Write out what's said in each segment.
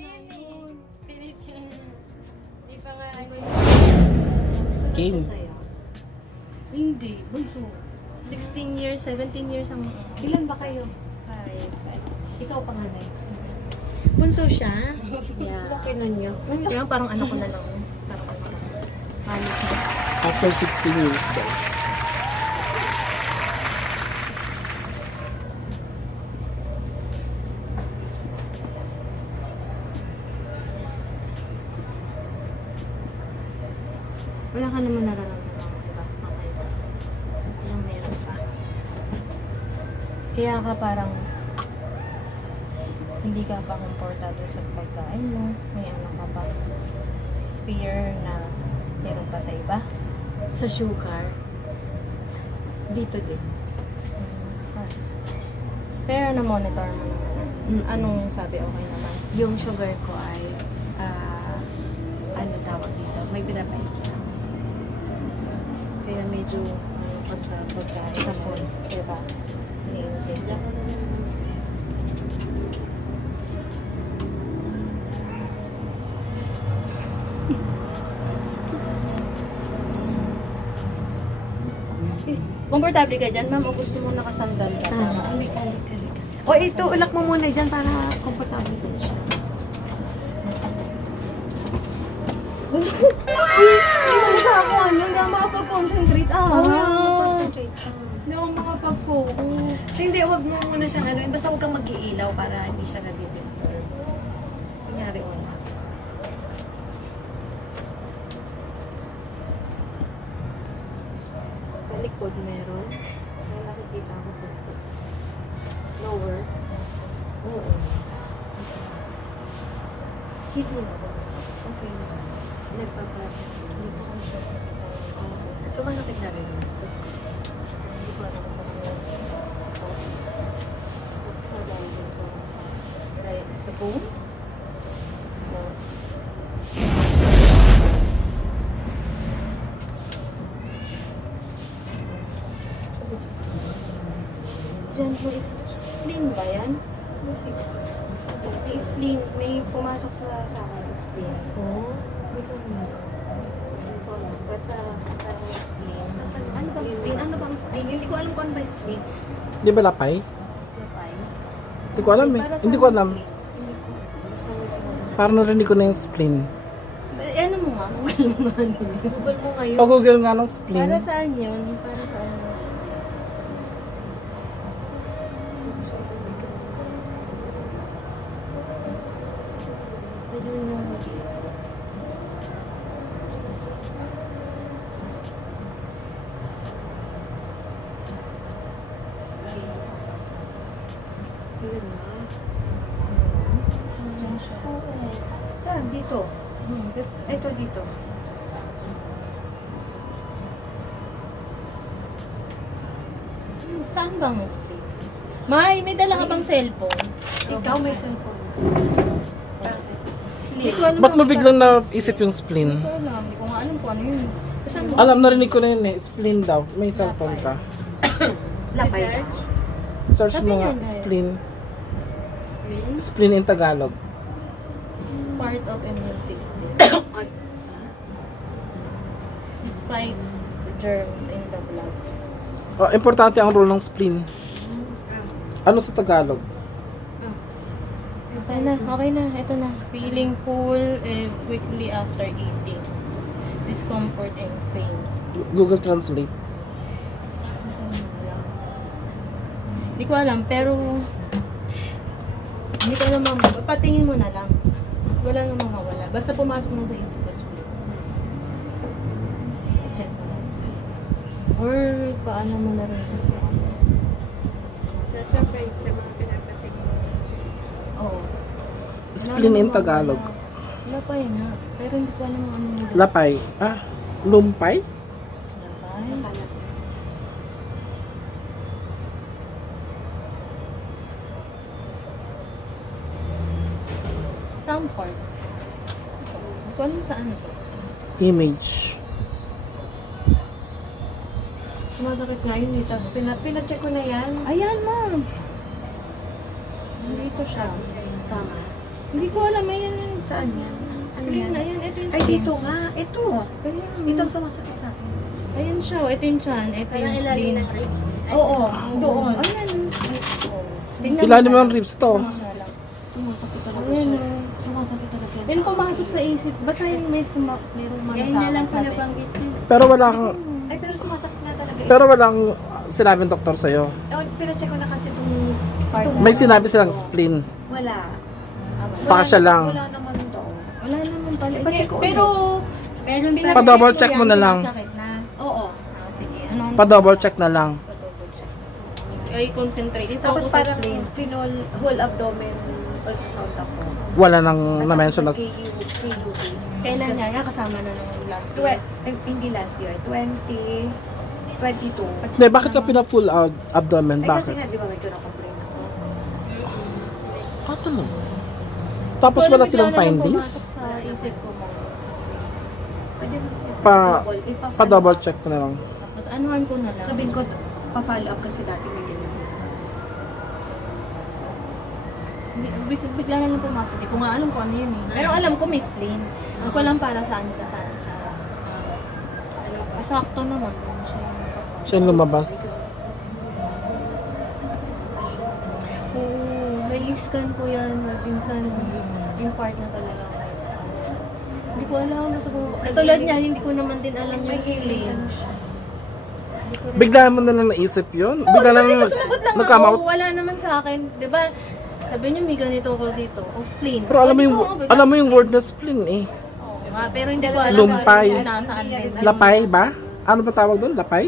Hindi pa nga. Game. Hindi, bunso. 16 years, 17 years ang... Ilan ba kayo? 5. Ikaw panganay. Bunso siya? Yeah. Okay na niyo. Kaya parang ano ko na lang. Parang ano ko. Halos na. After 16 years daw. Wala ka naman nararamdaman, di ba? Kakaiba. Walang meron pa. Kaya ka parang hindi ka pa komportable sa pagkain mo. May ano ka pa. Fear na meron pa sa iba. Sa sugar. Dito din. Pero na-monitor mo naman. Anong sabi okay naman? Yung sugar ko ay, ano tawag dito? May pinapa-exam. Kaya medyo ano ka sa pagkain. Sa food. Diba? Iniinsin ka. Komportable ka dyan, ma'am, o gusto mo nakasandal ka? Alik. O ito, ulak mo muna dyan para komportable din siya. Talaga ako, ano, hindi ako makapag-concentrate. Concentrate siya. Hindi ako makapag-focus. Hindi, wag mo muna siyang ano, basta huwag kang mag-iilaw para hindi siya nadi-disturb. Kunyari wala. Sa likod meron. May nakikita ko sa likod. Lower. Oo. Kidney na ba gusto? Okay na. Nagpa-practice din. Hindi ko kung sure. So, malapit na rin. Hindi ko alam kung ano yung cause. Wala yung cause sa bones? No. Diyan mo is spleen ba yan? May spleen. May pumasok sa akin spleen. Oo. May ganun ka. Basta parang spleen. Nasaan yung Ano bang spleen? spleen? Ano bang spleen? Hindi ko alam kung ano ba yung spleen. Di ba lapay? Lapay. Hindi ko alam eh. Para Hindi saan ko yung alam. spleen? Hindi ko. Basta may sinasabi. Parang narinig ko na yung spleen. Ano mo nga? Google mo nga. Google mo ngayon. Pag-google nga ng spleen. Para saan yun? Para saan yung spleen? Sa yun yung... Yun na. Diyan siya. Oo. Saan? Dito. Kasi, Ito dito. saan bang spleen? May dala ka bang cellphone? Ikaw may cellphone. Hindi ko alam Ba't mo kung biglang naisip yung spleen? Hindi ko alam. Hindi ko nga alam kung ano yun. Kasi ano? Alam, narinig ko na yun eh. Spleen daw. May cellphone ka. Lapay daw. Search Sabi mo nga, niya na eh. spleen. Spleen? Spleen in Tagalog. Part of immune system. It fights germs in the blood. Oh, importante ang role ng spleen. Ano sa Tagalog? Okay na, okay na. Ito na. Feeling full quickly after eating. Discomfort and pain. Google Translate. Hindi ko alam, pero hindi ko alam, patingin mo na lang. Wala namang mawala. Basta pumasok mo sa isip ko. Check mo lang. Or paano mo na rin. Sasabay sa mga pinapatingin. Oo. Spleen in Tagalog. Lapay nga. Pero hindi ko alam kung ano yung Lapay. Ah, lumpay? lapay. Some part. Hindi ko alam saan ito. Image. Sumasakit nga yun eh. Tapos pinacheck ko na yan. Ayan, ma'am. Dito siya. Tama. Hindi ko alam, ayan yun. Saan yan? Ano Spleen yan? na yan, ito yung Ay, spleen. dito nga. Ito. Kaya, Ito ang sumasakit sa akin. Ayan siya, ito yung chan, ito yung spleen. Oo, doon. Ayan. Ilalim ng ribs to. Sumasakit talaga Ayan, siya. oh. Sumasakit talaga siya. Yan pumasok sa isip, basta yung mayroong malasakit sabi. Pero wala kang, Ay, pero sumasakit na talaga. pero walang sinabing doktor sa'yo. Pinacheck ko na kasi itong... May sinabi silang spleen. Wala. Saka siya lang. Wala naman to. Wala naman pala. Ipacheck ko Pero, Pa-double check mo na lang. Masakit na. Oo. Sige, anong Pa-double check na lang. pa-double check? Ay, concentrate. Ito Tapos ako sa parang spleen. phenol, whole abdomen ultrasound ako. Wala nang na-mention na... KUB. Kailan nga kasama na nung last year? Hindi last year. 2022. Hindi, bakit ka pina-full out abdomen? Ay, kasi Bakit? nga, di ba may complain ako? Ah, talaga? Tapos wala silang findings? Pumasok sa isip ko mo. Pwede mo Pa-double check ko na lang. Tapos anuhan ko na lang. Sabihin ko, pa-follow up kasi dati may ganyan. Bigla na lang pumasok. Hindi ko nga alam kung ano yun eh. Pero alam ko may spleen. Hindi ko alam para saan siya. Sakto naman. Kung siya yung nakasama. Siya yung lumabas. Oo, na-scan ko yan. Minsan, yung part na talaga. Hindi ko alam. Basta ko, katulad niyan, hindi ko naman din alam yung spleen. Hindi ko rin- Bigla mo na lang naisip yun? Bigla na lang Sumagot lang nag-come ako, out? wala naman sa akin. Di ba? Sabi niyo may ganito ko dito. O spleen. Pero alam mo O, yung, di ko, alam mo yung word na spleen eh. Oo nga, pero hindi ko alam Lumpay. kung nasaan din. Lapay ba? Ano ba tawag doon? Lapay?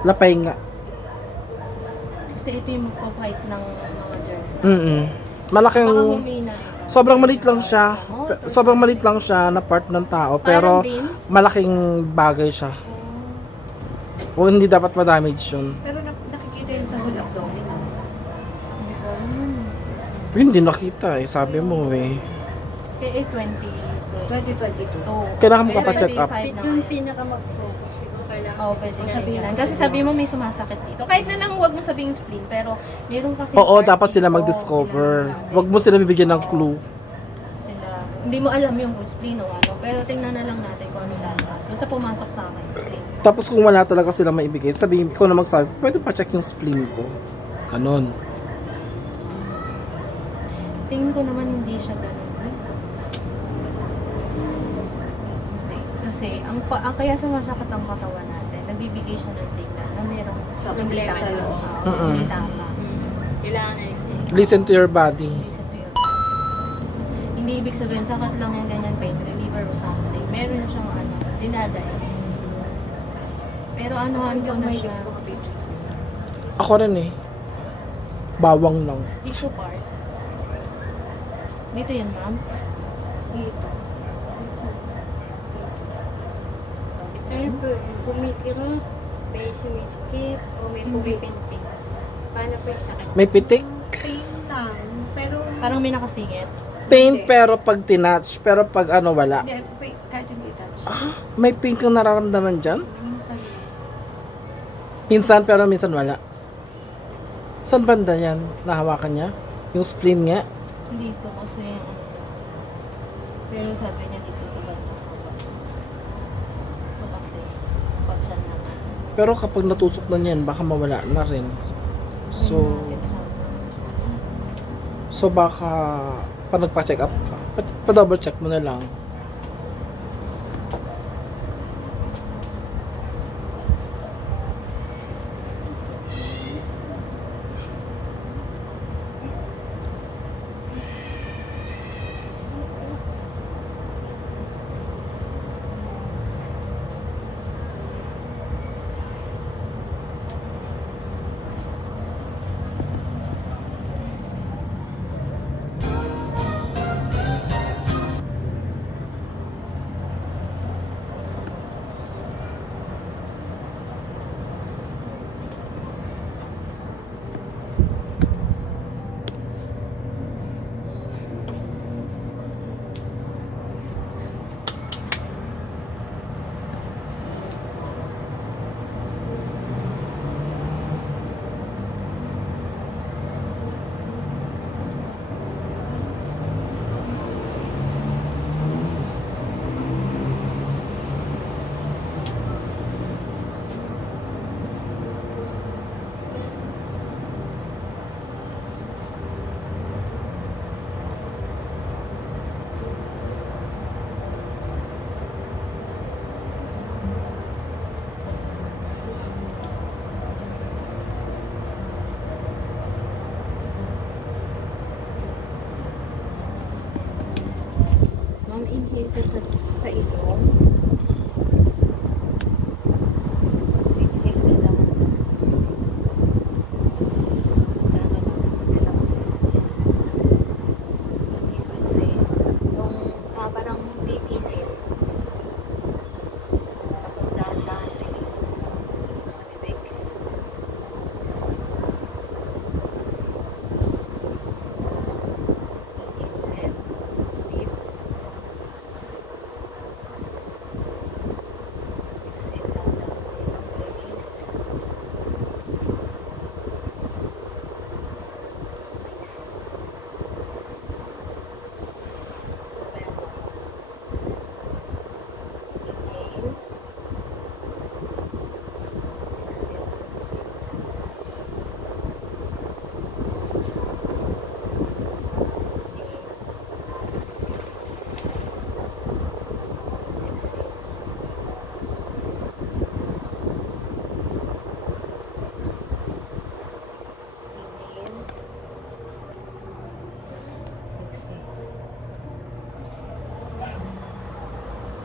Lapay nga. Kasi ito yung magpa-fight ng mga germs. Malaking... Baka humina ito. Sobrang maliit lang siya. Sobrang maliit lang siya na part ng tao. Pero Parang beans? malaking bagay siya. O hindi dapat ma-damage yun. Pero nakikita yun sa whole abdomen. No? Hindi ko alam yun. Hindi nakita eh. Sabi mo eh. Eh, 2022. 2022. Kailangan mo pa-check up. Yung pinaka mag-focus, siguro kailangan Oo, pwede sabihin sabihin. ko Kasi siguro. sabi mo may sumasakit dito. Kahit na lang huwag mo sabihin spleen, pero meron kasi Oo, part dapat sila dito, mag-discover. sila magsabi. Huwag mo sila bibigyan ng clue. Sila, hindi mo alam yung kung spleen o ano, pero tingnan na lang natin kung ano lalabas. Basta pumasok sa akin, spleen. Tapos kung wala talaga sila maibigay, sabihin ko na magsabi, pwede pa check yung spleen ko. Ganon. Tingin ko naman hindi siya ganun. Hindi. Kasi, ang kaya sumasakit ang katawan natin, nagbibigay siya ng signal na merong Sa hindi problema sa tama. loob. Oo, hindi tama. Kailangan na yung safe. Listen to your body. Hindi sa tuyo. Hindi ibig sabihin, sakat lang yung ganyan pain reliever o something. Meron siyang ano, dinaday. Pero anuhan ko Hanggang na may siya. legs ko kapit. Ako rin eh. Bawang lang. Dito part. Dito yan, ma'am. Dito. Ito, kumikiro, may sumisikip, o may pumipintik. Paano po yung sakit? May pitik. Pain lang. Pero... Parang may nakasingit. Pain Hindi. pero pag tinatch, pero pag ano wala. Hindi, kahit hindi touch. May pain kang nararamdaman dyan? Minsan. Minsan pero minsan wala. Saan banda yan? Nahawakan niya? Yung spleen nga? Dito kasi yung ano. Pero sabi niya dito sa banda. Ito kasi, patsan naman. Pero kapag natusok na niyan, baka mawala na rin. So baka pa nagpa-check up ka, pa-double check mo na lang. inhale ka sa ilong. Tapos exhale ka dahan-dahan. Basta ano lang, relax lang. Inhale ulit sa ilong. Yung parang deep inhale. Tapos dahan-dahan release sa bibig.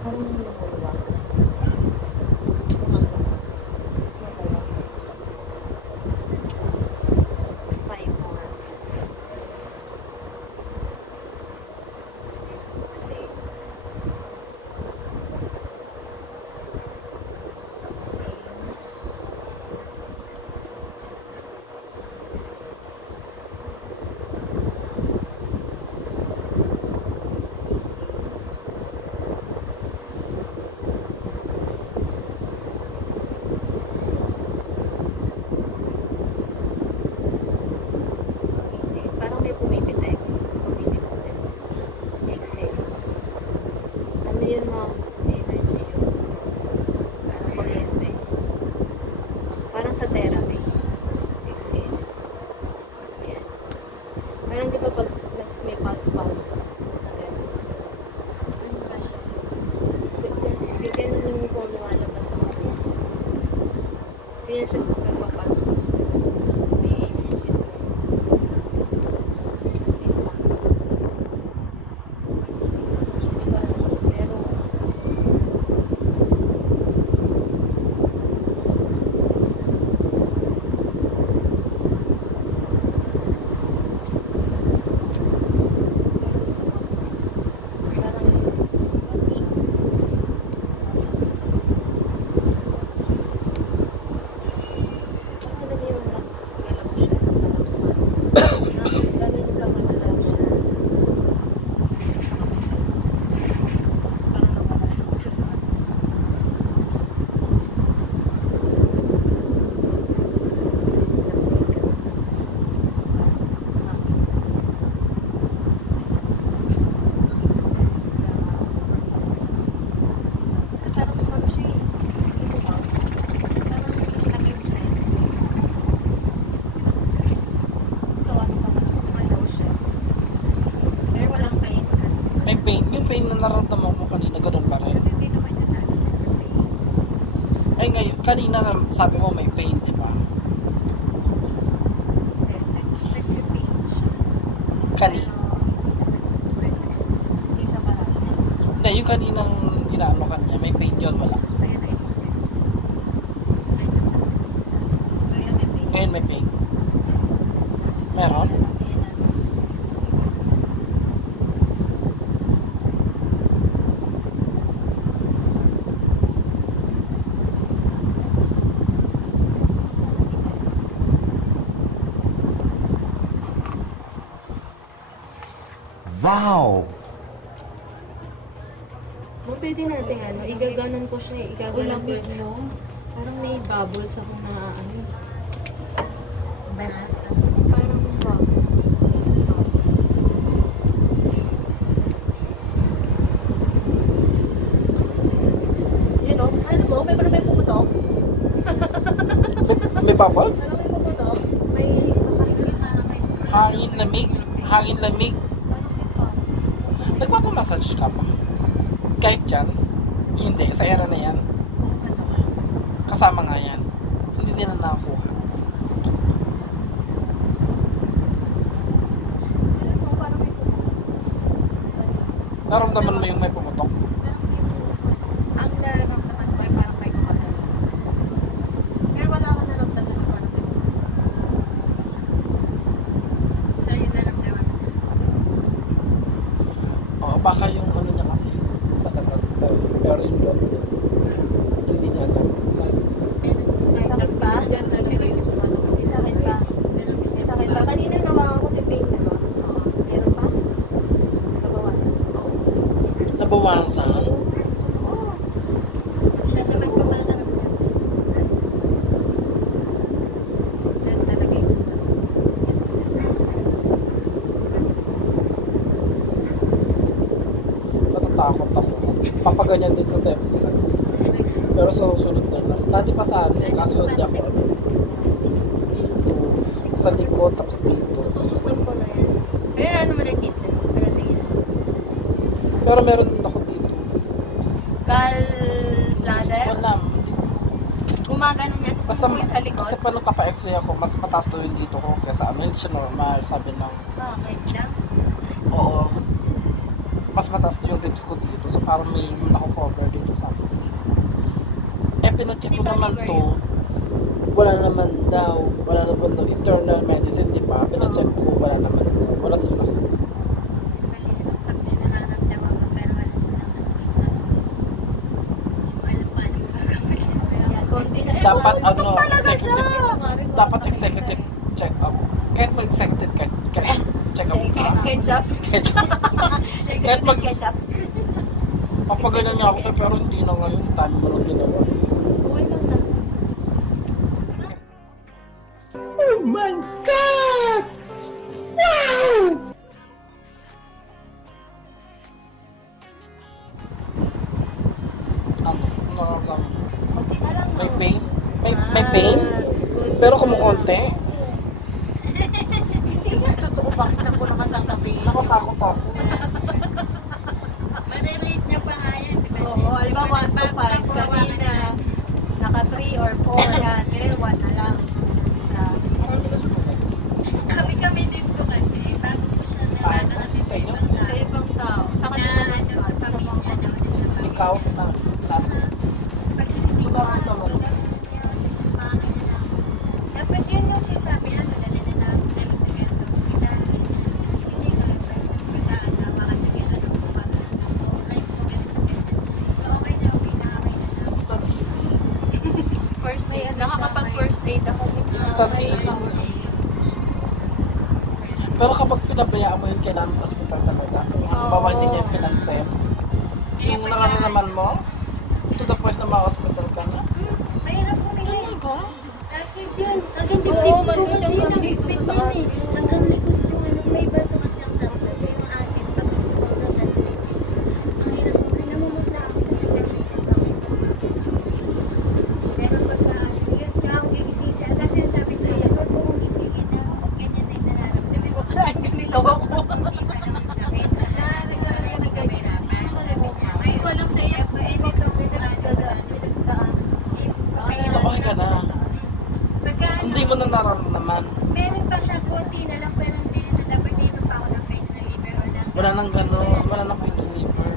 Parang lumuluwag. Madala. 5 more. Exhale. Parang may pumipitik. Pumitik-putik. Exhale. Ano yun, ma'am? Energy yun. Parang kuryente. Parang sa therapy. Exhale. Ayan. Parang di ba pag may pulse-pulse na gano'n? Ano ba siya? Bigyan yung kung lumalabas sa mga. Kaya siya nagpapulse-pulse. May energy yun. Pero parang ano siya. Ano niyo nagalaw siya? Ganun sa manalaw siya. Parang nakakalaw siya sa akin. Kasi parang ano siya eh. Parang nag-represent. Ito ano parang Kumalaw siya. pero walang pain ka. May pain. Yung pain na nararamdaman mo kanina, ganun pa rin. Kasi hindi naman yun lagi nag-pain. Ay ngayon, kanina sabi mo may pain, di ba? Nag-pain siya. Kanina. Pero hindi naman Hindi siya marami. Hindi, yung kaninang inaano kanya, may pain yun, wala. Ayun ay hindi. Kaya may pain. Ngayon may pain. Meron? Wow! Kung pwede natin ano, igaganon ko siya, igaganon ko. Ulamig, no? Parang may bubbles ako na ano. Banata. Parang bubbles. You know, ano mo, may parang may pumutok. May bubbles? Parang may pumutok. May makakita na may Hangin lamig. Hangin lamig. Nagpapamassage ka pa? Kahit dyan? Hindi, sa era na yan. Kasama nga yan. Hindi nila nakakuha. Ano mo, parang may pumutok. Naramdaman mo yung may pumutok? Ang nararamdaman ko ay parang may gumagano. Pero wala ka naramdaman na parang Sa'yo na lang naman sila. Oo, baka yung ano niya kasi sa labas pa. Pero yung loob niya, hindi niya alam. may sakit pa? Diyan talaga yung sumasakit. May sakit pa? May sakit pa? Kanina nawakan ko may pain, diba? Meron pa? Nabawasan. Nabawasan? Siya naman kumakaramdam. Diyan talaga yung sumasakit. Natatakot ako. Papaganyan din sa episode. Pero sa susunod na lang. Dati pa sa akin, kaso hindi ako ano. Dito. Sa likod, tapos dito. Susukan ko na yan. Pero ano mo nakita? Pero tingin. Pero meron din ako dito. Gallbladder? Wala. Hindi ko. Gumagano yan. Basta, Yung sa likod. kasi pa nung kapa-x-ray ako, mas mataas daw yung dito ko kesa ano, hindi siya normal. Sabi ng, Bakit? Lungs? oo. Mas mataas yung ribs ko dito. So parang may nako-cover dito sa akin. Eh, pinacheck ko naman to. Wala naman daw. Wala naman daw. Internal medicine, di ba? Pinacheck ko, wala naman daw. Wala sila nakita. Pag nararamdaman ko pero wala silang nakita. Hindi mo alam paano mo gagawin. Konti na. Dapat ano, talaga executive, siya! dapat executive check-up. Kahit mag-executive check-up ka. Ketchup. Ketchup. Kahit mag, Ketchup. papagalan niya ako sa pero hindi na ngayon. Dami mo lang ginawa. Buhay lang na. Ano? Nararamdaman mo? Konti na lang. May pain? May pain? Pero kumukonti? Hindi nga totoo. Bakit na ko naman sasabihin? Nakatakot ako. Marirate niya pa nga yan. Oo, alam mo, 1 to 5. Kanina, naka 3 or 4 yan. Ngayon, 1 na lang. Ah, Kami dito kasi, bago ko siya nakakarating Sa inyo? sa ibang tao. Sa na kanila ano sa pamilya daw niya sa pamilya. Ikaw na lahat. Pag sinisigawan Bakit naman? dapat yun yung sinasabi na madali na natin sa ospital. Hindi ka pagkataan na makasagin na ng kumala. Okay, okay na, okay na. Instant healing. First aid. Nakakapag-first aid ako. Instant healing. Pero kapag pinabayaan mo yun, kailangan mo hospital talaga. Bawa hindi niya pinansin. Yung nararamdaman mo, to the point na ma-hospital ka na. Mahirap ko nila. Kasi dyan, hanggang Oo, dibdib ko manis kasi yung nang dibdib dibdib sa yun akin. eh. Hanggang likod yung ano, may bato kasi ang sarap kasi yung acid. Tapos yung mga sa dibdib. Ang hirap ko rin namumot na ako kasi nag-dibdib ako sa mga. Pero pagka, yun, tsaka ako gigising siya. Kasi sabi sa'yo, huwag mo kong gisingin na ganyan na yung nararamdaman. Hindi ko kalahin kasi tawa ko. Hindi pa naman sakit. Nagkakaroon ng kahirapan. Sabi niya, may walang kaya pa. Eh, dito, Pinagdaan. So, okay ka na. pagka Hindi mo na nararamdaman. meron pa siya konti na lang pero hindi na dapat dito pa ako ng pain reliever o ng Wala nang gano'n, wala nang pain reliever.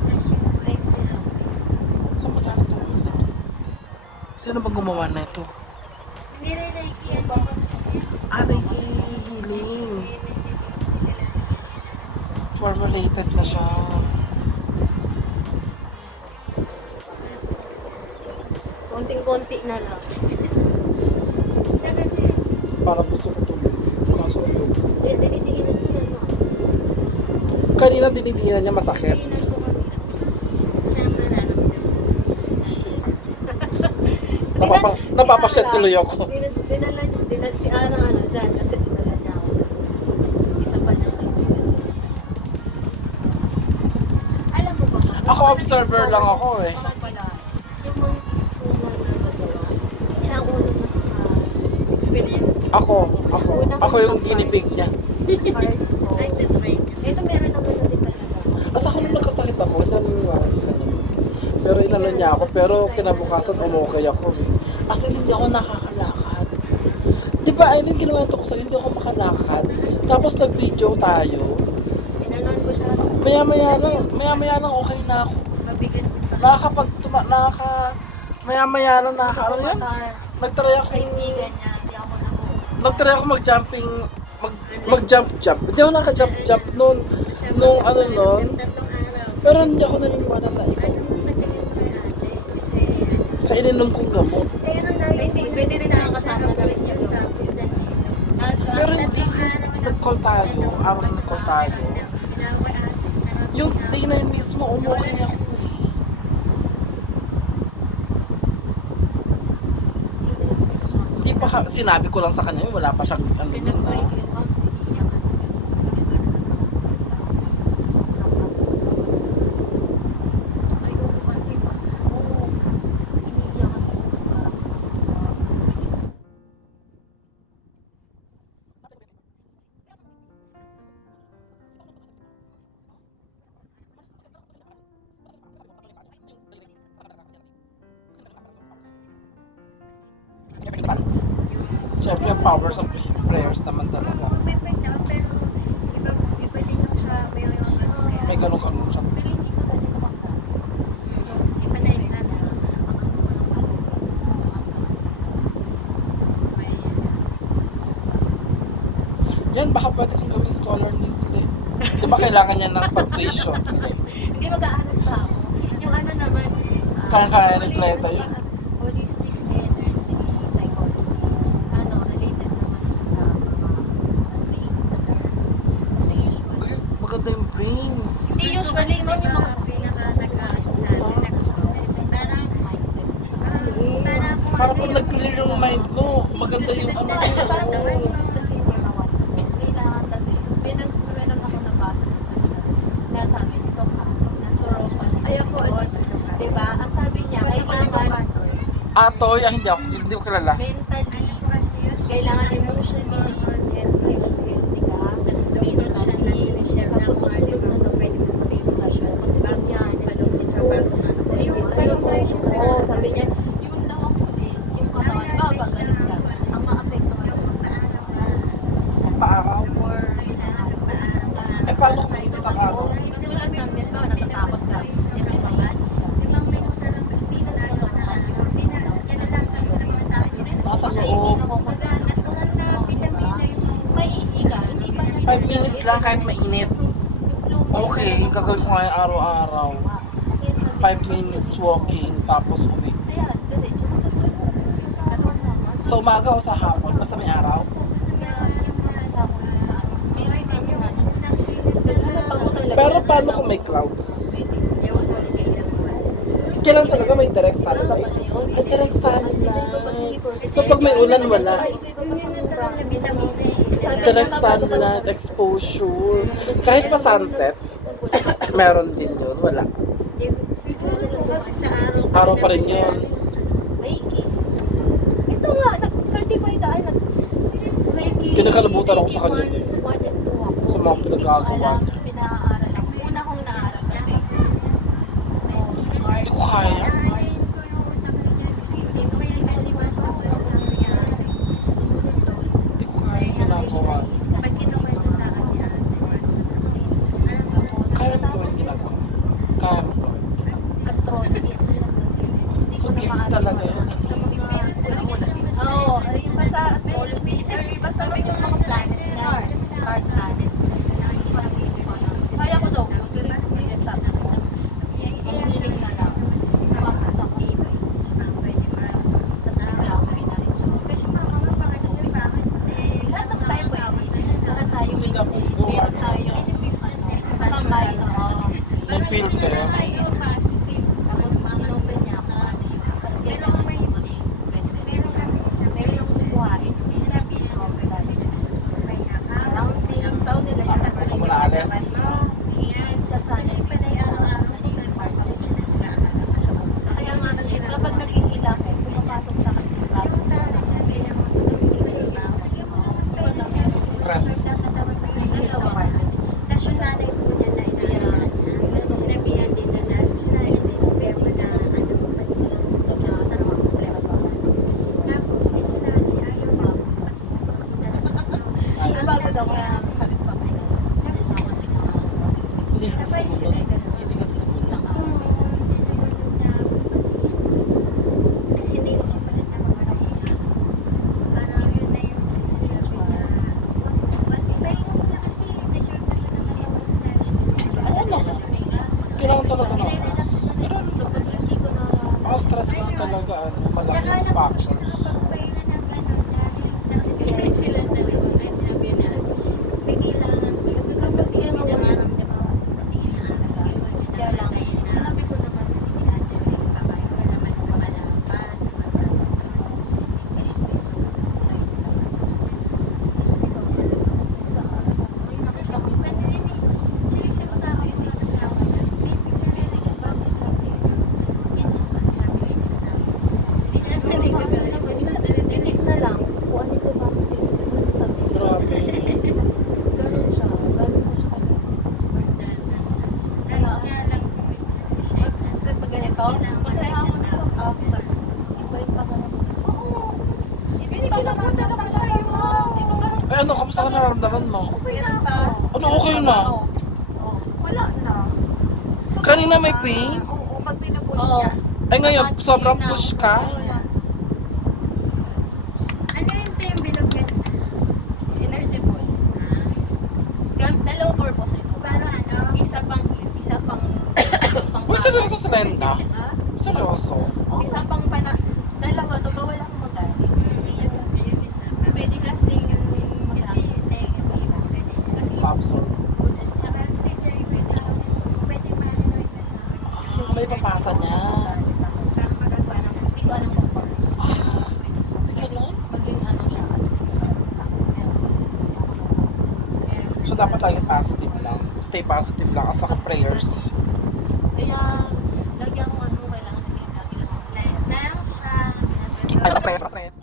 Tapos yung break nila. Saan magkano ito? Sino ba gumawa na ito? Nire-reiki yan. Reiki healing. Formulated na siya. Konting-konti na lang. Siya kasi, Para gusto ko tulog. Kaso Dinitingin ko yan. kanina dinidinan niya masakit. tingnan ko kami sa siya ang nararamdaman. Napapasyat tuloy ako. Dinala si Ana dyan kasi dinala niya ako sa isa pa niya kaibigan. Alam mo ba? Ako observer lang ako eh. Bakit pala? Yung mga tunay na nagawa. Siya ang unang Experience. Ako yung ginipig niya. hard ko. Ay, titry niya. Ito meron naman na din talaga. Asa ako nung nagkasakit ako, naniniwala sa kanya. Pero inano niya ako, pero kinabukasan umukay ako eh. Kasi hindi ako nakakalakad. Di ba, Aileen, kinuwento ko sa'yo, hindi ako makalakad. Tapos nag-video tayo. Pinanon ko siya. Maya-maya lang okay na ako. Mabigat Maya-maya lang ano yan? Nagtry ako, Kaibigan niya, hindi ako nagtry ako mag-jumping, mag-jump. Hindi ako naka-jump nung ano nun. tatlong araw. Pero hindi ako naniniwala na ikaw. Alam mo, matagal ko ate. Kasi Sa ininom kong gamot. kaya nang Pwede rin nakakasama na rin yun. tapos Pero hindi nag-call tayo, araw na nag-call tayo. Yung day na yun mismo, umukay ako. Hindi pa sinabi ko lang sa kanya, wala pa siyang ano yun na. Ay, umante pa. Siyempre yung powers of prayers naman talaga. May breakdown, pero iba din yung sa may May ganun siya. iba na yung hands. Yan, baka pwede kong gawing scholar ni Sile. Di ba kailangan niya ng foundation? Sige. Hindi mag-aaral pa ako. Yung ano naman, Kaya ni Sleta yun. holistic energy, psychology, related naman siya sa brain, sa nerves. Kasi usually, Maganda yung brains. hindi usually, no, yung mga Pinaka-nag-aas sa atin. Parang Para pag nag-clear yung mind mo, maganda yung ano. Parang Oo. kasi hindi naman. Kailangan kasi, meron ako nabasa na kasi na sabi si Doc Hatok, natural Ay, ako, ano, si Doc Hatok. Diba? Ang sabi niya, kailangan Atoy, hindi ko kilala. mentally, kailangan emotionally healthy ka, mentally, tapos susunod mo na pwede mo physical. Kasi ganyan, sabi niya, yun lang ang huli, yung katawan, babagalit ka, ang maapekto mo yung Paaraw. or Eh, paano kung mainit ang araw? katulad namin, natatakot ka, siyempre mahilig ka. Nasa loob. May iiga, hindi pa 5 minutes lang kahit mainit. Okay, gagawin ko ngayon araw-araw. 5 minutes walking, tapos uwi. Kaya, diretso mo sa buhay. Sa hapon naman. Sa umaga o sa hapon, basta may araw. Pero paano kung may clouds? Kailan talaga may direct sunlight? Ay, direct sunlight. So pag may ulan, wala. Direct sunlight, exposure. Kahit pa sunset, meron din yun. Wala. Araw pa rin yun. Reiki. Ito nga, nag-certify tayo. Reiki. Kinakalimutan ako sa kanya din. 1 and 2 ako. Sa mga pinagagawa niya. Pinaaral ako. Una kong naaral kasi. Hindi ko kaya. Hindi ko kaya yung ginagawa. Kaya mo yung ginagawa. Kaya mo ba? Astronomy. Hindi So ko na gift maaral. talaga yun. Oo, ay basta astrology, or basta yung mga planets, stars, planets. Kaya ko daw, pero hindi ko stop. Ang hiling na lang. Pumasok sa kulay. Tapos bigla ako pinarin siya. Lahat ng tayo pwede. Lahat tayo Hindi na po meron tayo. Tambay. May filter. Tapos inopen niya ako ano yun. Kasi kailangan may vessel. Meron yung buhain. Sinabi niya ako dali. Surrounding. Sound nila yung Ako muna alas. sa sana yung kaya nga kapag nag-ihila ko, pumapasok sa akin yung bago. Rest. Tapos yung nanay po niya na sinabihan din na sinabi din sa perma na tapos si nanay ayaw Ang bago daw kaya salit pa kayo. Hindi kasi Sabay sumunod. sila ganun. Hindi kasi sumunod. Isang Oo, araw. hindi siguro na kasi hindi ko simulat na mamalakihan. Parang yun na yung sinasabi niya. Pahinga mo na kasi deserve na lang naman yung Oo naman. Kailangan talaga na. Pero So, pag hindi ko na... ako stress kasi talaga, ano, malaki Tsaka yung alam ko, faction. nakapagpahinga ng gano'n dahil na-experience sila na ay sinabi na pinilangan ko. Kapag hindi mo nararamdaman sa tingin na Kaya lang, sinabi ko naman na hindi natin yung kabayo na naman kumalapan. Tinik na lang. Kung ano yung pumasok sa isip mo, sasabihin. Grabe. Ganun siya. Ganun mo siya Kapag ganito, masaya ako nito after. Iba yung pangaramdam. Oo. Iba yung pangaramdam ng sa'yo mo. Iba parang Eh ano, kamusta ka nararamdaman mo? meron pa. Ano, okay na? Oo. Wala na. Kanina may pain? Oo, pag pinupush Oo. niya. Ay ngayon, sobrang push ka? Wala. Ano yung team bilog yan? Energy ball. Dalawang purpose ito. Para ano? Isa pang Uy, seryoso si Lenda? Ha? Seryoso? Isa pang dalawa to bawal akong magalit. Kasi yan pwede kasi yung magalit. Kasi Absorb. Tsaka kasi pwede paranoid na May papasa niya. parang hindi ko alam kung purpose. Ganon? Maging ano siya So dapat lagi positive lang. Stay positive lang as saka prayers. Kaya lagi akong ano kailangan hindi lagi lang ako Nasa Ay, stress, stress.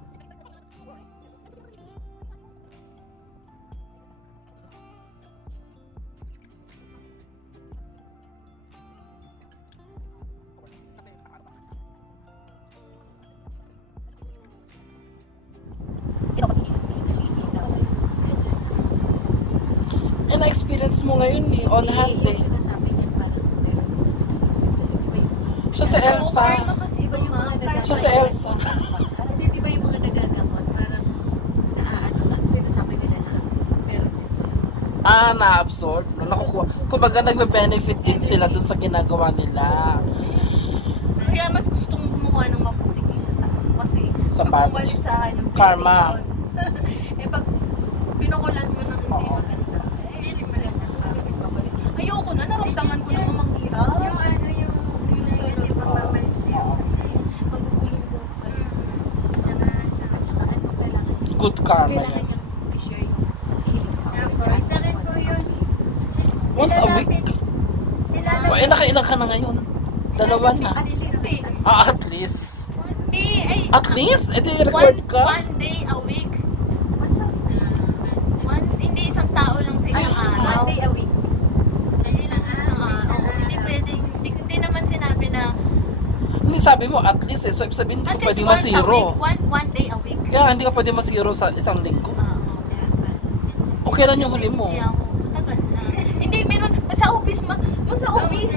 Eh, na-experience mo ngayon eh, on hand eh. Sinasabi niya parang meron din sa kanila. Kasi di ba yung Siya si Elsa. kasi iba yung mga nagagamot. Siya si Elsa. Hindi, di ba yung mga nagagamot parang naaano nga, sinasabi nila na meron din sila. Ah, na-absorb. No, nakukuha. Kumbaga, nagbe-benefit din sila dun sa ginagawa nila. Kaya mas gustong gumawa ng mabuti kaysa sa ako. Kasi Sa pag bad. bumalik sa akin ng Karma. PlayStation, eh pag pinukulan mo ng hindi Oo. maganda, eh hindi maganda. Babalik. Ayoko na, naramdaman ko na manghirap. yung ano yung negative mamamansin kasi Magugulong po kayo. tsaka At saka ano, kailangan niya. Good karma Kailangan yan. niyang i-share yung healing power. Tapos, Kahit isa rin po once a yun. week. Once a week? Nilalapit. O, eh, nakailang ka na ngayon? Dalawa na. At least, eh, Ah, at least. Hindi, ay, At least? Eh, di record ka? one day a week. once a week. Hindi isang tao lang sa isang araw. One day a week. Isang araw. Hindi pwedeng, hindi naman sinabi na, Hindi, sabi mo at least eh. So, ibig sabihin, hindi at ka least pwede once a masiro. week, one day a week. Kaya hindi ka pwede masiro sa isang linggo. Okay lang yung huli mo. Hindi ako, tagal na. Hindi, meron, sa office, ma'am sa office.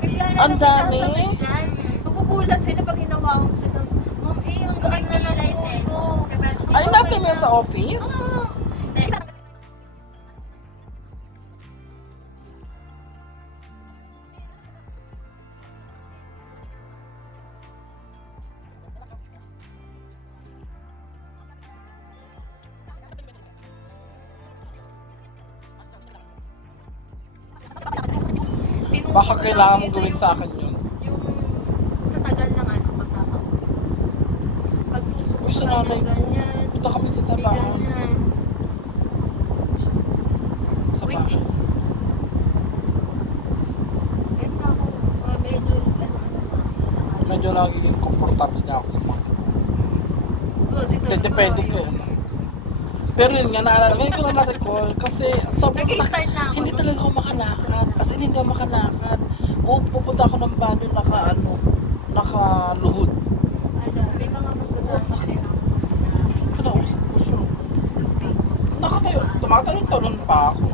Bigla na Ang lang dami. sasabay dyan. Magugulat sila pag hinawawag sila. Ma'am, ang gaan na lang ko. Ay, na-apply mo yan sa office? Baka kailangan mong gawin sa akin yun. Yung sa tagal ng ano, pagkakao. Pag puso ko Uy, sa sa nanay ko. ganyan, Punta kami sa may sabahan. ganyan. Sa bahay. Weekdays. Kaya na ako, medyo ano na. Medyo nagiging komportable niya ako sa mga. Depende ko. Pero yun nga, naalala, ngayon ko na na-recall kasi sobrang Nag-start na ako. hindi talaga ako makalakad. As in, hindi ako makalakad. O, pupunta ako ng banyo nakaluhod. May mga magdadasok din ako kasi na Kinausap ko siya. Nakatayo, tumatalon-talon pa ako.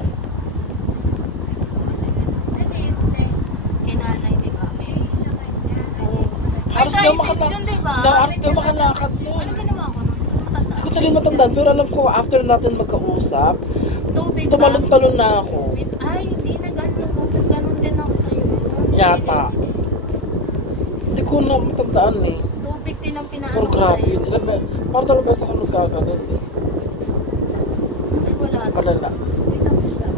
Hindi, Halos daw diabetes yun, di ba? halos daw makalakad nun. Ano ginawa ko nun? Matanda. Hindi ko talagang matandaan, pero alam ko after natin magkausap, Tubig ba? tumalon-talon na ako. Ay, hindi na ganun. Ganun din ako sa'yo. Yata. Hindi ko na matandaan eh. Tubig din ang pinaano Pero ko grabe sa'yo. yun. Parang talaga beses ako nagkagalit eh. Ay, wala na. Malala. Kita mo siya.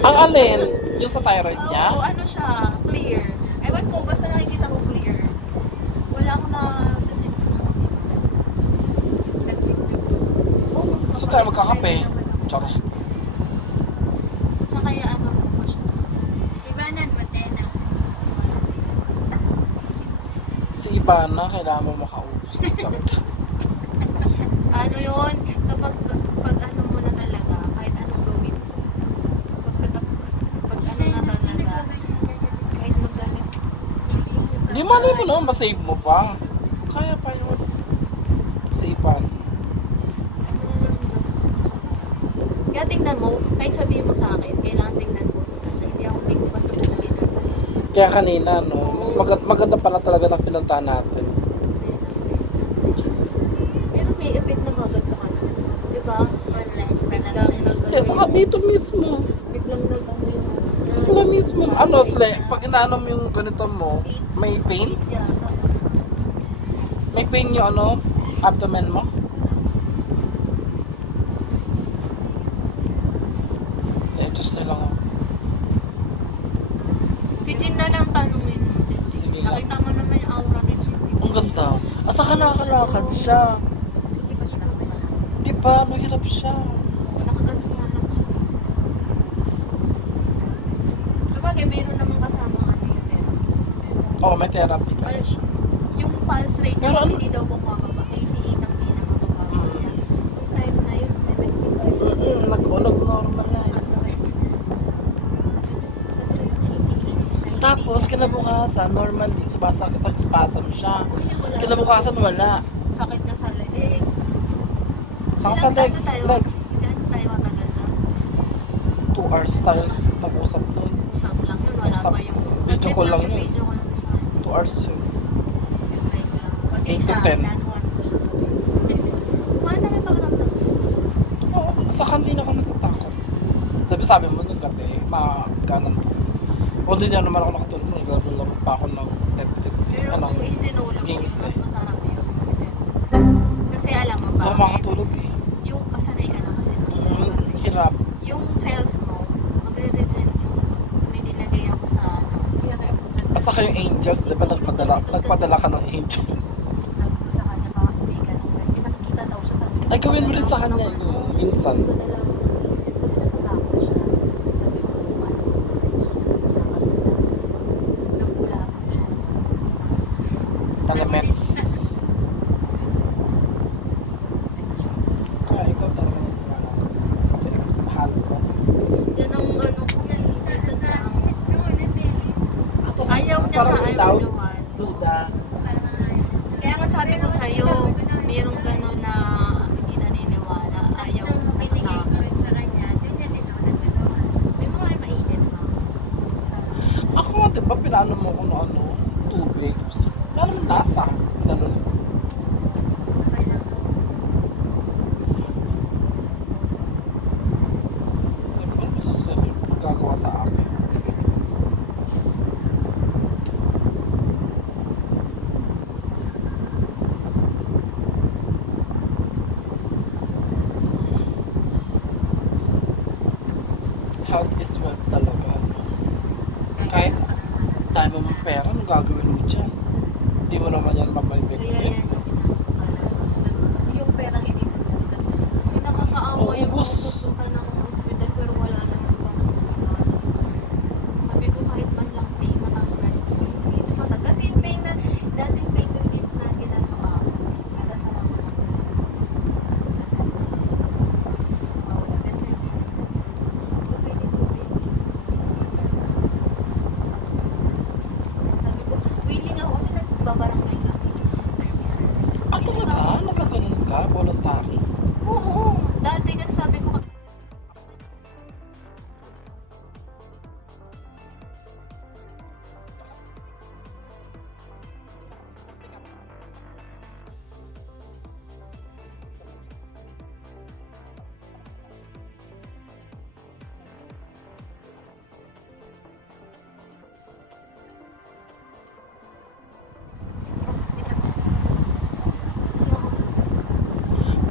Ang alin, yung sa thyroid niya, Oo, ano siya? Clear. Ewan ko, basta nakikita ko clear. Wala akong na sa sense na saan tayo magkakape? Charos. Tsaka kaya ano ko siya. Ibanan, matena. Si Ivana, kailangan mo makausap. Charos. Ano yun? Kapag pag ano mo na talaga, kahit anong gawin mo. Pag ano na talaga, kahit magdamit. Hindi mali mo naman, masave mo pa. Kaya pa yun. Si Ivana. Kaya tingnan mo, kahit sabihin mo sa akin, kailangan tingnan mo na siya. Hindi ko basta sa ginagawa. Kaya kanina, no, mas maganda pala talaga ng pinuntahan natin. Pero may effect na agad sa kanya. Di ba? Online. Biglang Yes, saka dito mismo. Biglang nag-ano yung... Sa sila mismo. Ano, sila, pag inaano mo yung ganito mo, may pain? Yata. May pain yung ano, abdomen mo? I-adjust na lang ako. Si Jin na lang tanungin mo. Si Jin. Sige lang. Nakita mo naman yung aura ni Jin. Ang ganda. Asa ka nakakalakad siya? Hindi ba siya nakakaya? Di ba, ano, hirap siya. Nakaganto nga lang siya. Sabagay, mayroon naman kasama ano yun eh. Oo, may therapy kasi Pulse, siya. yung pulse rate Pero niya ano- hindi daw bumababa. 88 ang pinakababa niya. Yung time na yun, 75. Nag-normalize. Tapos, kinabukasan, normal din, sumasakit ang spasm siya. Kinabukasan, wala. Sakit na sa leg. Saka sa legs. Gano'n tayo matagal na. 2 hours tayo nag-usap doon. Usap lang yun, wala Usap. pa yung... Video call lang yun. Video call lang siya. 2 hours yun. Try ko lang. Pag 8 to siya, 10. inanuhan ko siya sa Paano may pakiramdam? Oo, saka hindi na ako natatakot. Sabi mo nung gabi, maganan to. Although hindi naman ako nakatulog, naglaro pa ako ng Tetris. Pero Anong kung hindi nulog, games mas eh. masarap yun. Kasi alam mo Hindi ako ba? makatulog eh. Yung kasanay ka na kasi nung Hirap. yung cells mo, magre-resent yung may nilagay ako sa ano. Basta kayong angels, di ba nagpadala ka ng angel? Sabi ko sa kanya, baka may ganun. May nakikita daw siya sa Ay, gawin mo rin sa kanya yun, minsan. Padala ko ng angels kasi natatakot siya. Sabi ko, ano, siya kasi nagula ako siya. Elements. Kaya ikaw talaga wala kasi halos na experience. Yan ang ano ko yan, isa sa ayaw niya Parang sa ayaw doubt, niya one. duda. Kaya nga sabi ko sa'yo, mayroong gano'n na hindi naniniwala, ayaw natatakot. May mga mainit na. Ako nga, di ba, pinano mo ko ng ano, tubig. Wala naman lasa. Ganun. Sabi ko, ano susunod? Gagawa sa akin. Health is wealth talaga. Kahit dami mong pera, anong gagawin mo dyan? Hindi mo naman yan Kaya mabalik. yan yung perang hindi mo gastos. Kasi nakakaawa yung Ubus. pupunta ng hospital pero wala naman pang hospital. Sabi ko kahit man lang pay matanggal. Medyo matag. Kasi yung pay na, dating pay ko ulit na ginagawa ko. Kada sa lang ko lang. Sabi ko, willing ako kasi nagbabarangay kami. Service. Ah, talaga? Nagkaganon ka? Voluntary? Oo. Dati kasi sabi ko,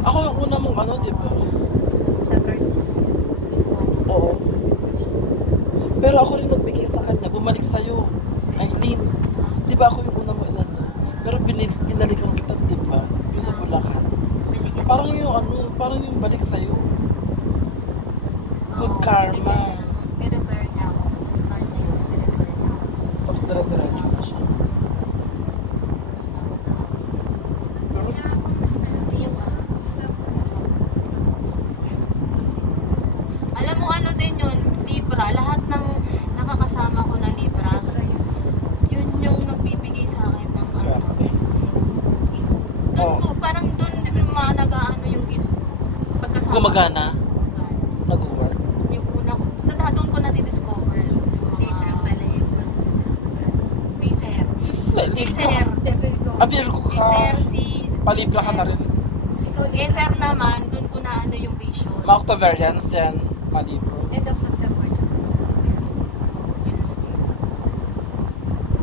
Ako yung una mong ano, di ba? Sa birds. Oo. Pero ako rin nagbigay sa kanya, bumalik sa'yo. Aileen, di ba ako yung una mo inano? Pero binalikan kita, di ba? Yung sa Bulacan. Binigyan ko. Parang yung ano, parang yung balik sa'yo. Good Oo, karma. binigyan niya ako. Nag-start na yun. Binigyan niya ako. Tapos dire-diretso na siya. Hindi yung alam mo ano din yun, Libra, lahat ng nakakasama ko na Libra, yun yung nagbibigay sa akin ng ano. Swerte. Doon Oo. ko, parang doon din yung mga nag-ano yung gift. Pagkasama. Gumagana? Nag-work? Yung una ko, doon ko na-discover yung Libra mga pala yun. si Sir. Si Si Virgo. Sir. Virgo. Ah, Virgo Si ka. Sir, si... Palibra ka na rin. Kay Sir naman, doon ko na ano yung vision. Mga Octavarians yan, malibro. End of September.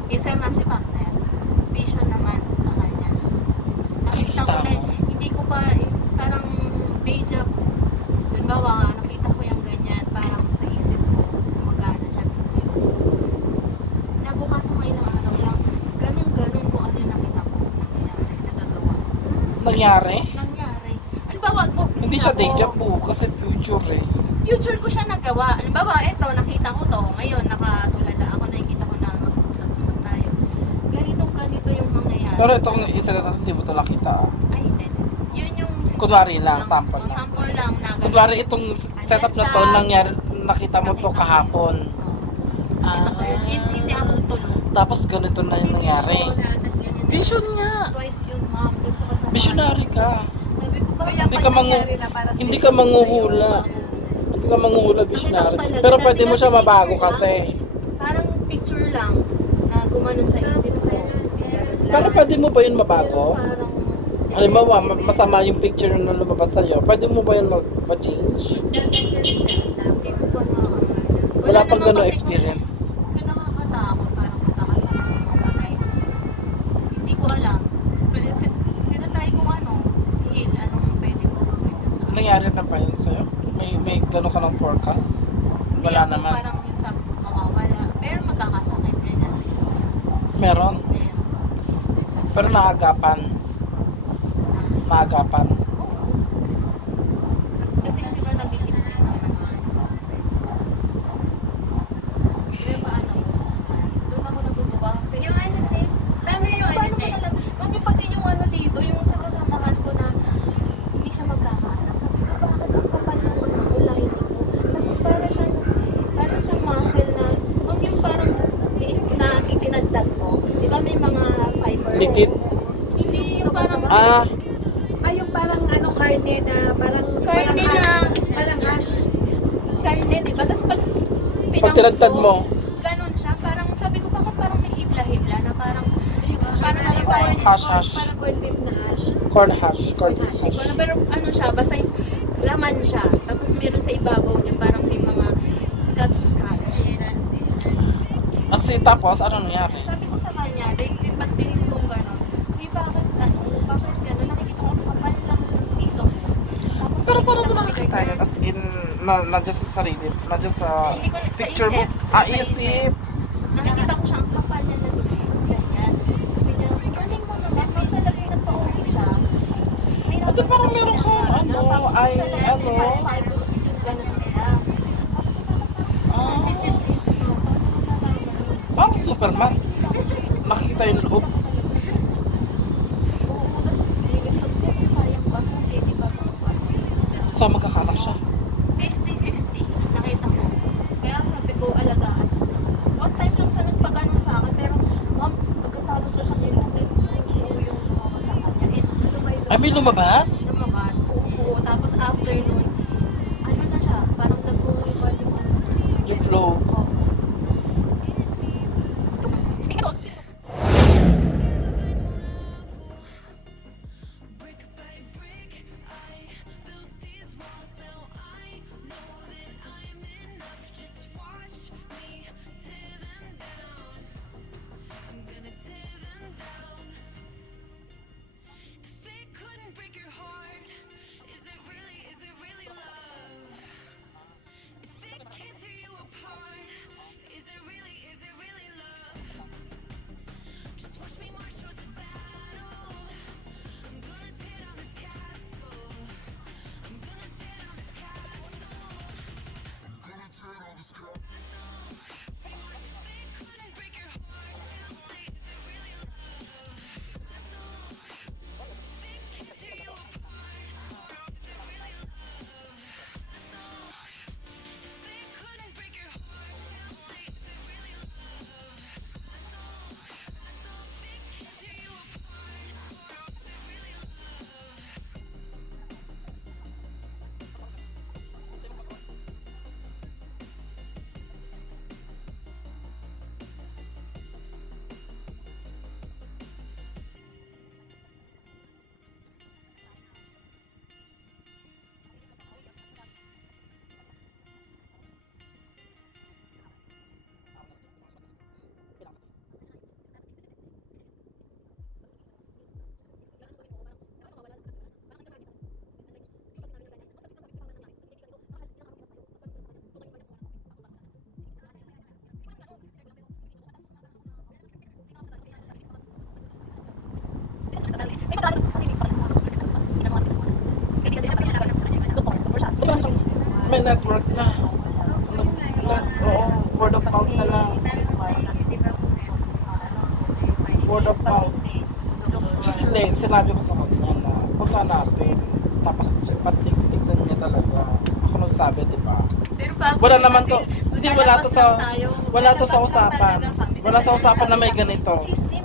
Kay Sir naman si Partner, vision naman sa kanya. Nakita ko na, hindi ko pa, parang deja vu. Halimbawa, nakita ko yung ganyan, parang sa isip ko, gumagana siya video. Nabukasan may ilang araw lang, ganun-ganun kung ano yung nakita ko, nangyayari, nagagawa. Nangyari? Nangyari. Halimbawa, Hindi siya deja vu kasi future eh. future ko siya nagawa. Halimbawa, eto, nakita ko to. Ngayon, nakatulala ako, nakikita ko na mag-usap-usap tayo. Ganito yung mangyayari. Pero itong isa na hindi mo ito nakita. Ay, hindi. Yun yung... Kunwari lang, sample Oh, lang. sample lang. Na ganito. Kunwari itong setup na to, nangyari, nakita mo to kahapon. Nakita ko yun. Hindi ako tulog. Tapos ganito na yung nangyari. Vision nga! Twice yun, ma'am. Dun sa kasama. Visionary ka. Sabi ko, ba Hindi ka hindi ka manguhula. Hindi ka manguhula visionary. Pero pwede mo siya mabago kasi. Parang picture lang na gumanon sa isip ko. Paano pwede mo ba yun mabago? Parang... Halimbawa, masama yung picture na lumabas sa'yo. Pwede mo ba yun mag-change? Hindi ko pa na... Wala pang naman gano'ng kasi experience. Kung nakakatakot, parang magkakasama ng mga patay. Hindi ko alam. Pero tinatry kong ano, heal, anong pwede ko gawin dun sa... Nangyari na ba yun sa'yo? May gano'n ka ng forecast? Hindi Wala ako naman. parang yun sa mawawala. Pero magkakasakit, ganyan. Meron. Meron. Pero naagapan. Maagapan. Oo. Kasi hindi ba nabilib na naman. Pero paano? Doon ako natutuwa. Kasi Yung ano din? Paano yung ano paano ko din? alam? Mami, pati yung ano dito, yung sa kasamahan ko na hindi siya magkakaanak. Sabi ko, bakit ang kapal ng ano, lining mo? Tapos para siyang muscle na, huwag yung parang na itinagdag mo. Di ba may mga fiber? Likid. Hindi yung parang, Ay, yung parang ano, karne na, parang... Karne parang na. ash. Parang ash. karne, di ba? Tapos pag Pag tinagtad mo, ganon siya, parang sabi ko, bakit parang may hibla-hibla na parang hash hash. Parang corned beef na ash. Corn hash. Corn hash. hash. Pero ano siya, basta yung laman siya. Tapos meron sa ibabaw niya, parang may mga scratch-scratch. Kasi tapos, ano nangyari? Sabi ko sa kanya, pag tinignan ko gano'n, bakit gano'n, nakikita ko ang kapal lang dito. Tapos Pero parang mo nakikita nakakita ko yan, as in, nandiyan sa sarili, nandiyan sa Hindi ko sa picture mo. isip. Ah, Sa isip. nakikita ko siya ang kapal niya na dito. Tapos ganyan. Sabi niya, galing mo naman, may talagang nagpa-okay siya. May Ate, parang meron kang ano, ay, ano. Fibrous yung gano'n nila. Ah, parang Superman. Nakikita yung loob. So, magkakanak siya. 50-50, nakita ko. Kaya sabi ko, alagaan. One time lang siya nagpaganon sa akin, pero ma'am, pagkatapos ko siya nilutay, yung lumabas sa kanya. Ay, may lumabas? Lumabas, buo-buo. Tapos after nun, ano na siya, parang nag-revolve yung ano. Yung flow. Oo. If it couldn't break your heart network na. Oo, word of mouth na lang. Word of mouth. Kasi sinabi ko sa kanya na punta natin. Tapos tignan niya talaga. Ako nagsabi, di ba? Pero bago Wala kasi naman to. Hindi, wala to sa wala to sa lalabas lang usapan. talaga kami. Wala sa Kasi usapan na may sabi niya, ganito. System,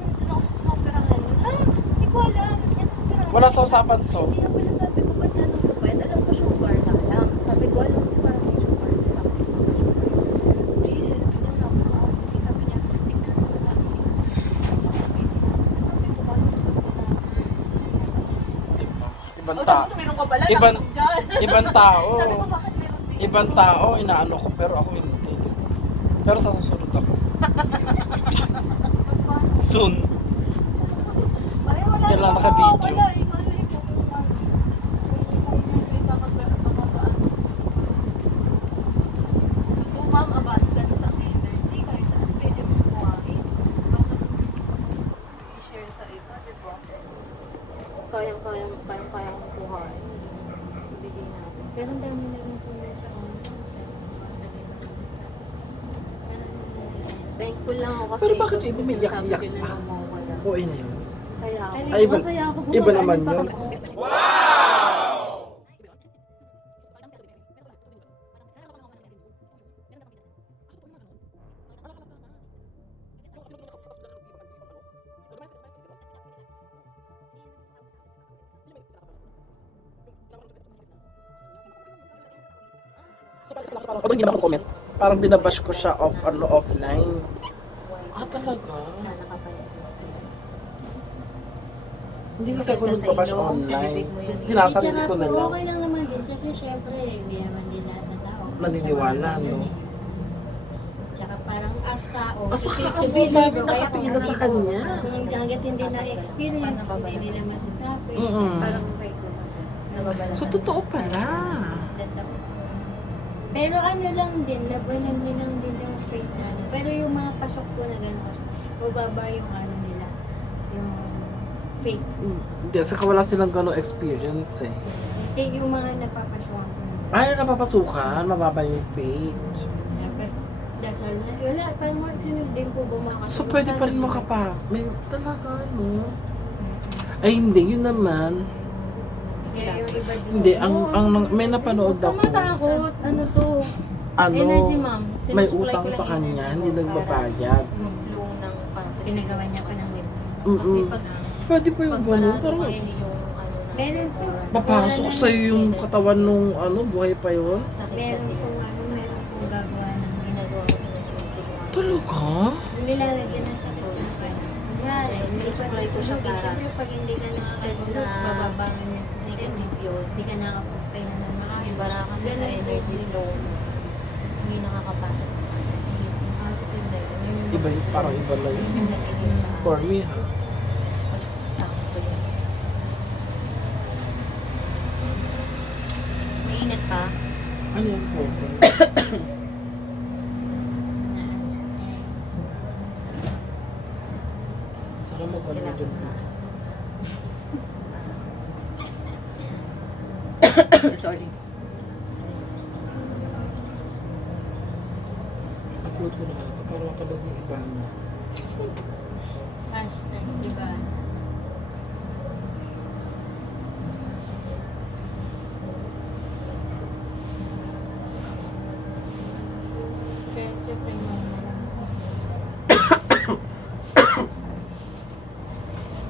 opera nga nun. Ah, hindi ko alam. Yan ang opera. Wala sa usapan to. Hindi ako nasabi ko, ba't anong gabay? Alam ko sugar na lang. Sabi ko, alam ko parang may sugar na sabi ko sa sugar. Hindi, sabi niya, sige, sabi niya, tignan mo na lang. Sabi ko, paano ko Ibang tao. meron ka pala. Ibang dyan. ibang tao. Sabi ko, bakit meron din? Ibang tao, inaano ko, pero ako hindi. Pero sa susunod ako. Soon. Ay, wala Yan lang naman, naka-video. wala, malay ko kung may kakagaan. Lumang abundance ang energy, kahit saan pwede mong kuhain. Bakit i-share sa iba, di ba? Kayang-kayang kuhain. Ibigay natin. Pero ang dami na rin po sa online. Thankful lang ako kasi Pero bakit yung iba may sabi yak-yak ko na pa? mawawala. Oo, yun na yun. Masaya ako. Ay, iba- Masaya ako. iba Gumagana naman pa yun. kami. Although hindi naman ako comment, parang binabash ko siya offline. Ah, talaga? Hindi kasi ako nagbabash online. Sinasarili ko na Tsaka lang. okay lang naman din kasi syempre hindi naman din lahat ng tao. Naniniwala, Tsaka, no? yun eh. Tsaka parang as tao, Ah, saka feel ako, to believe, dami kaya nakapila kung sa ano, kanya. Kung hanggat hindi na-experience, hindi nila masasabi. Parang may nababala. So, totoo pala. Totoo. Pero ano lang din, labanan nilang din yung faith na ano. Pero yung mga pasok ko na gano'n, mababa yung ano nila, yung faith. Hindi, saka wala silang gano'ng experience eh. Hindi yung mga napapasukan ko. Ay, napapasukan, mababa yung faith. Dasal na, wala, parang magsunod din po bumakasunod. So, pwede pa rin may talaga, no? Ay, hindi, yun naman. Kaya yung iba din. Hindi, may napanood Huwag ako. kang matakot. Ano to? Energy, ma'am. May Sinusupply utang ko lang sa kanya, energy hindi mo nagbabayad. para mag-flow ng positive. Pinagawa niya pa ng web. Kasi Mm-mm. pag Pwede pa yung pag gano'n, parado parang kayo yung ano na. Meron po. papasok sa'yo yung katawan nung buhay pa yun. Sakit Meron kasi kung yun. ano, meron kung gagawa ng Ginagawa ko sinusunod ko. Talaga? nilalagyan na sa likod. Kunwari, Sinusupply ko siya para Siyempre, pag hindi ka nakakapagod, na- bababangon yan sa negative yun. Hindi ka nakakapagpay na ng mga Iba na kasi sa energy flow. Hindi nakakapasok ng positive. Yung positive na yun. Yun yung Iba yun, parang iba na yun. yun yung nag-inig sa For me, ha? sakto yun. Mainit pa. Ano yung posing? Sana mag-ano dun. Sorry. Upload mo na ito para mapanood yung iba. Hashtag, diba? Kaya siyempre yung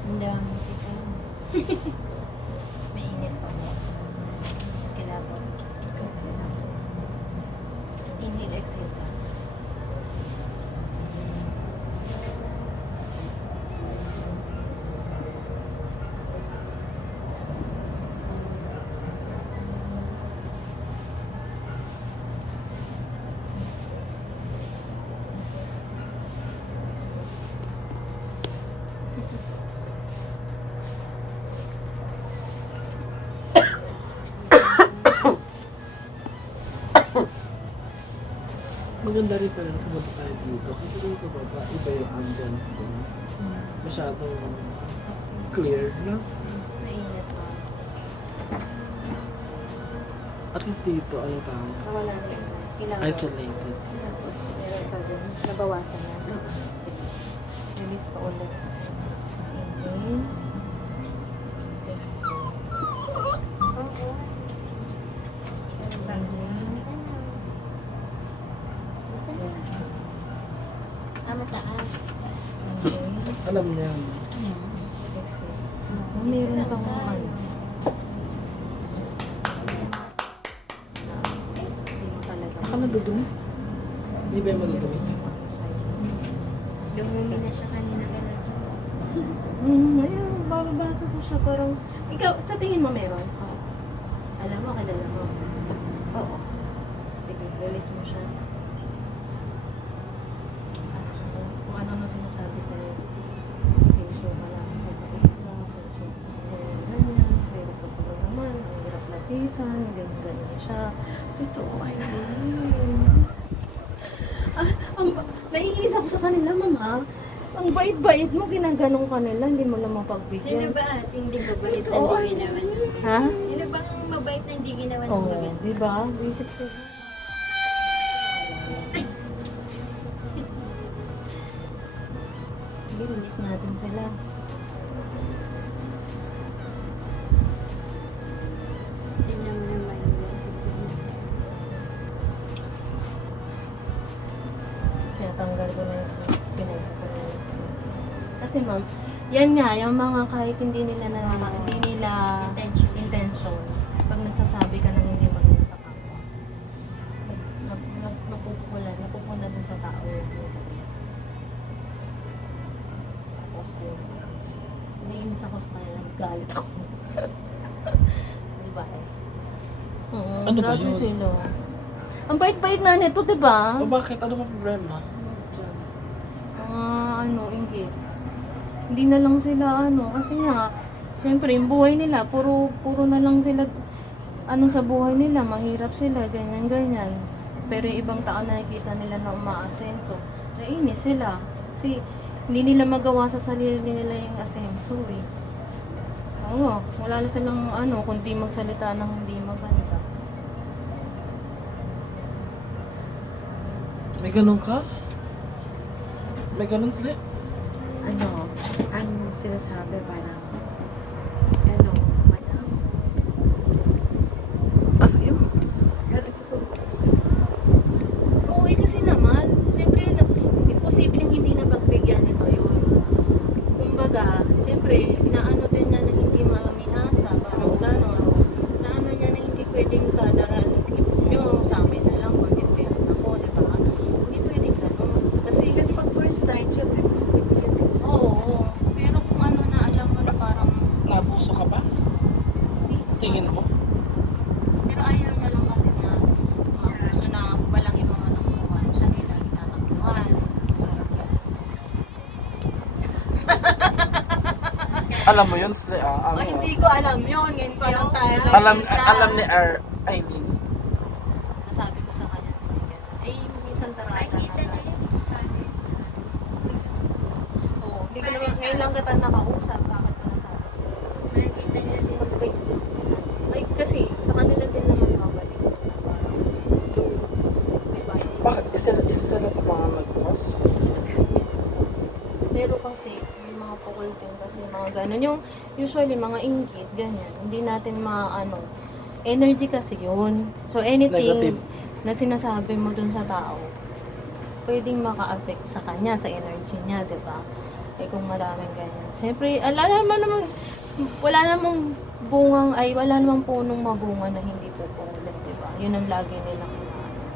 ang dami chika. Mainit pa mo. Kilabot. Inhale, exhale ka. Maganda rin pala na pumunta tayo dito kasi dun sa baba, iba yung ambience dun. Masyadong clear na. Mainit pa. At least dito, ano tayo? Wala na yun. Kailangan. Isolated. Meron pa din. Nabawasan na. Sige. Release pa ulit. Inhale. Exhale. Oo. Mataas. Alam niya. Oh, meron pang ano. Baka nadudumi. Hindi ba yung madudumi? Dumumi na siya kanina. Ayun, bababasa ko siya parang, ikaw, sa tingin mo meron? Alam mo, kilala mo. Oo. Sige, release mo siya. Kung ano na sinasabi sa'yo. Tension ka lang. Ganyan, pero pagpapalo naman, ang hirap lapitan, ganyan siya. Totoo, ay, naiinis ako sa kanila, mama. Ang bait-bait mo, ginaganong kanila, hindi mo lang Sino mapagbigyan. ba at hindi mabait na Oo, hindi ginawan? Ha? Sino ba ang mabait na hindi ginawan ng Oo, maganda? di ba? Visit sila. Bilis natin sila. Tingnan mo naman yung lasik ko. Kaya tanggal ko na yung pinagpo ko na yun. Kasi ma'am, yan nga, yung mga kahit hindi nila hindi nila intention. Pag nagsasabi ka ng hindi maganda sa kapwa, napupunta doon sa tao yung tapos yun. Naiinis ako sa kanila, galit ako. Diba? Oo, Ano ba grabe yun? sila. Ang bait-bait na nito, diba? O bakit? Ano ba problema? Ano, inggit. Hindi na lang sila, kasi nga, syempre, yung buhay nila, puro na lang sila, sa buhay nila, mahirap sila, ganyan. Pero yung ibang tao nakikita nila na umaasenso, nainis sila. Kasi, hindi nila magawa sa sarili nila yung asenso, eh. Oo, wala na silang, kundi magsalita ng hindi maganda. May ganun ka? May ganun sila? Ang sinasabi parang, madam, As in? gano'n sa Oo, kasi naman, siyempre, imposibleng hindi na pagbigyan nito yun. Kumbaga, siyempre, inaano din niya na hindi mamihasa, parang gano'n. Naano niya na hindi pwedeng kada clip nyo, sa amin na lang, kontempehan ako, di ba? Hindi pwedeng gano'n. Kasi pag first time, syempre, oo, pero kung ano na, alam mo na parang, Nabuso ka ba? Tingin mo? pero ayaw niya lang kasi na, gusto na walang ibang matakbuhan, siya nila itatakbuhan. Alam mo yun, Sle, Oh, hindi ko alam yun. Ngayon ko lang tayo. alam ni Aileen. Nasabi ko sa kanya. Ay, minsan tarata nakikita na yun. Oo, hindi ko naman, ngayon lang kita nakausap. Bakit ko nasabi sa'yo? Nakikita niya din. Mag-break lang sila. Ay, kasi sa kanila din naman mabalik. Parang, diba? Bakit? Isa sila sa mga nag-cause? Pero kasi, may mga pukul din kasi mga ganun. Yung usually mga inggit, ganyan. Hindi natin energy kasi yun. So anything Negative. na sinasabi mo dun sa tao, pwedeng maka-affect sa kanya, sa energy niya, di ba? Eh kung maraming ganyan. Siyempre, wala namang punong mabunga na hindi pupulit, di ba? Yun ang lagi nilang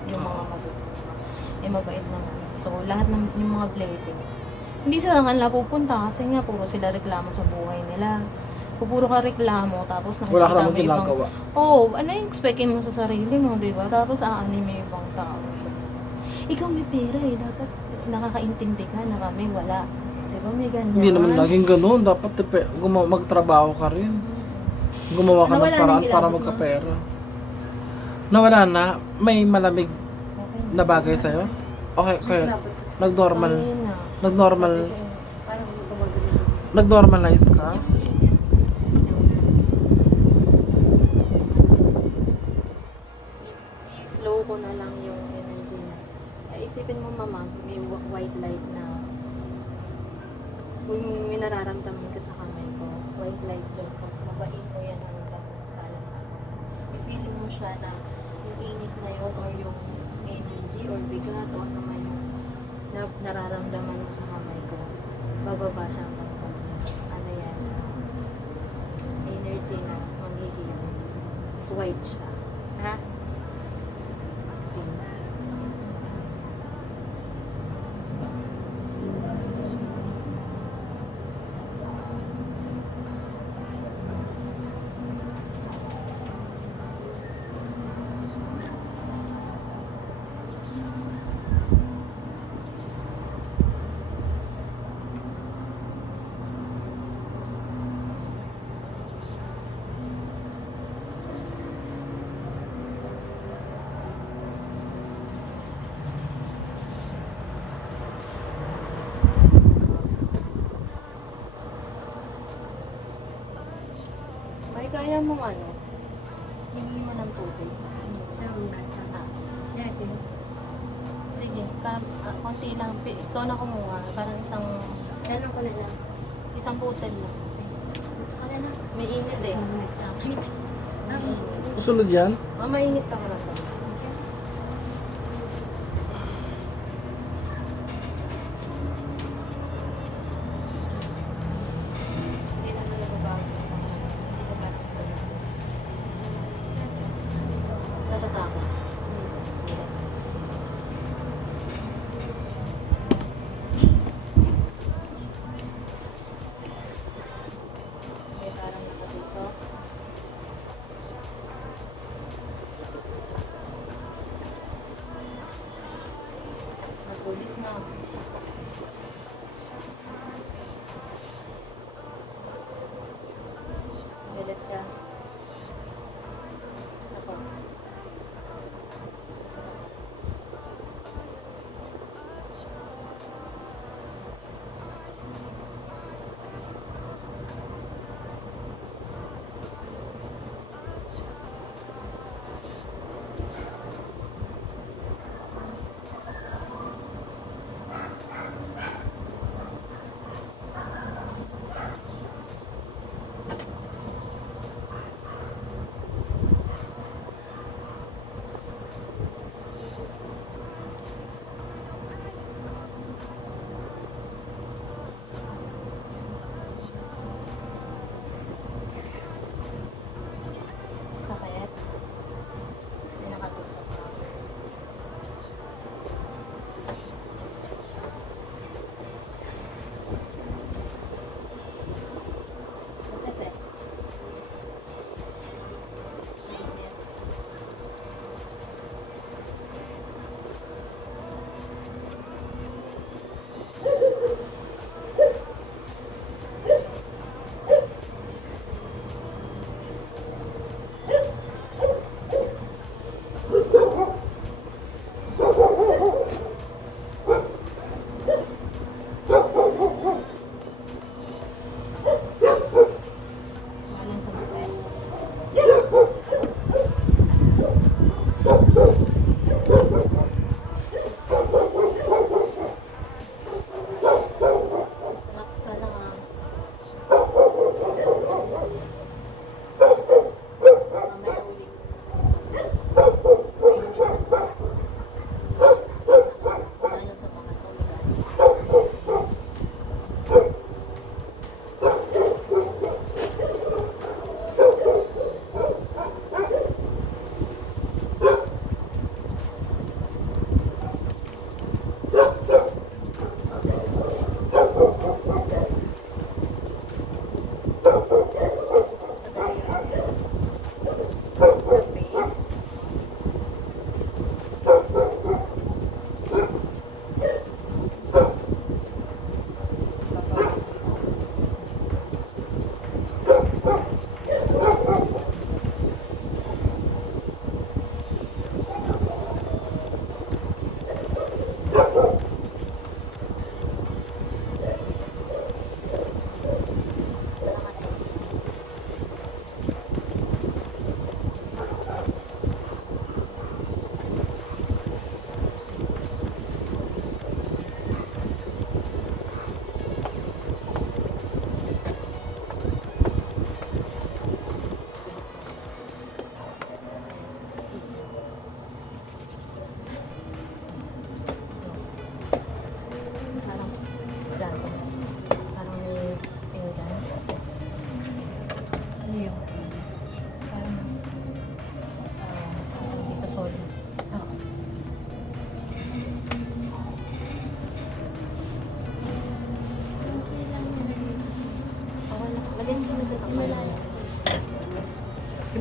yung mga mabuti. Eh mabait naman. So lahat ng yung mga blessings, hindi sa kanila pupunta kasi nga puro sila reklamo sa buhay nila. Kung puro ka reklamo, tapos Wala ka nakikita namang mo ibang- ginagawa. Oo, ano yung expectin mo sa sarili mo, di ba? Tapos aanin mo yung ibang tao. Ikaw may pera eh, dapat nakakaintindi ka na kami wala. Di ba may ganyan? Hindi naman laging ganun. Dapat magtrabaho ka rin. Gumawa ka ng Nawala paraan ng para kilabot mo? magkapera. Nawala na? May malamig Okay. na bagay sa'yo? Okay, kaya nag-normal. Ayun na. Nag-normal. Parang gumagano. Nag-normalize ka? Yung- ko na lang yung energy na. Isipin mo mama, may white light na kung may nararamdaman ka sa kamay ko, white light dyan, pag mabain mo yan hanggang talang i-feel mo siya na yung init na yun or yung energy or bigat o ano man yung nararamdaman mo sa kamay ko, bababa siya hanggang ano yan, energy na manghihil. It's white siya. Ha? Okay. May kaya mong ano, hindi mo ng tubig. Sa nasa. Ah, Yes, sige, konti lang. Ikaw na kumuha. Parang Ano ko na lang. isang butel lang. Ano na? May init eh. Sumunod sa akin. May init. Susunod yan? Mainit ako na to. Hindi na nalababago. Hindi na basta. Natatakot. Hindi. Okay, parang nakatusok. Nagulis na. Galit ka. Ako.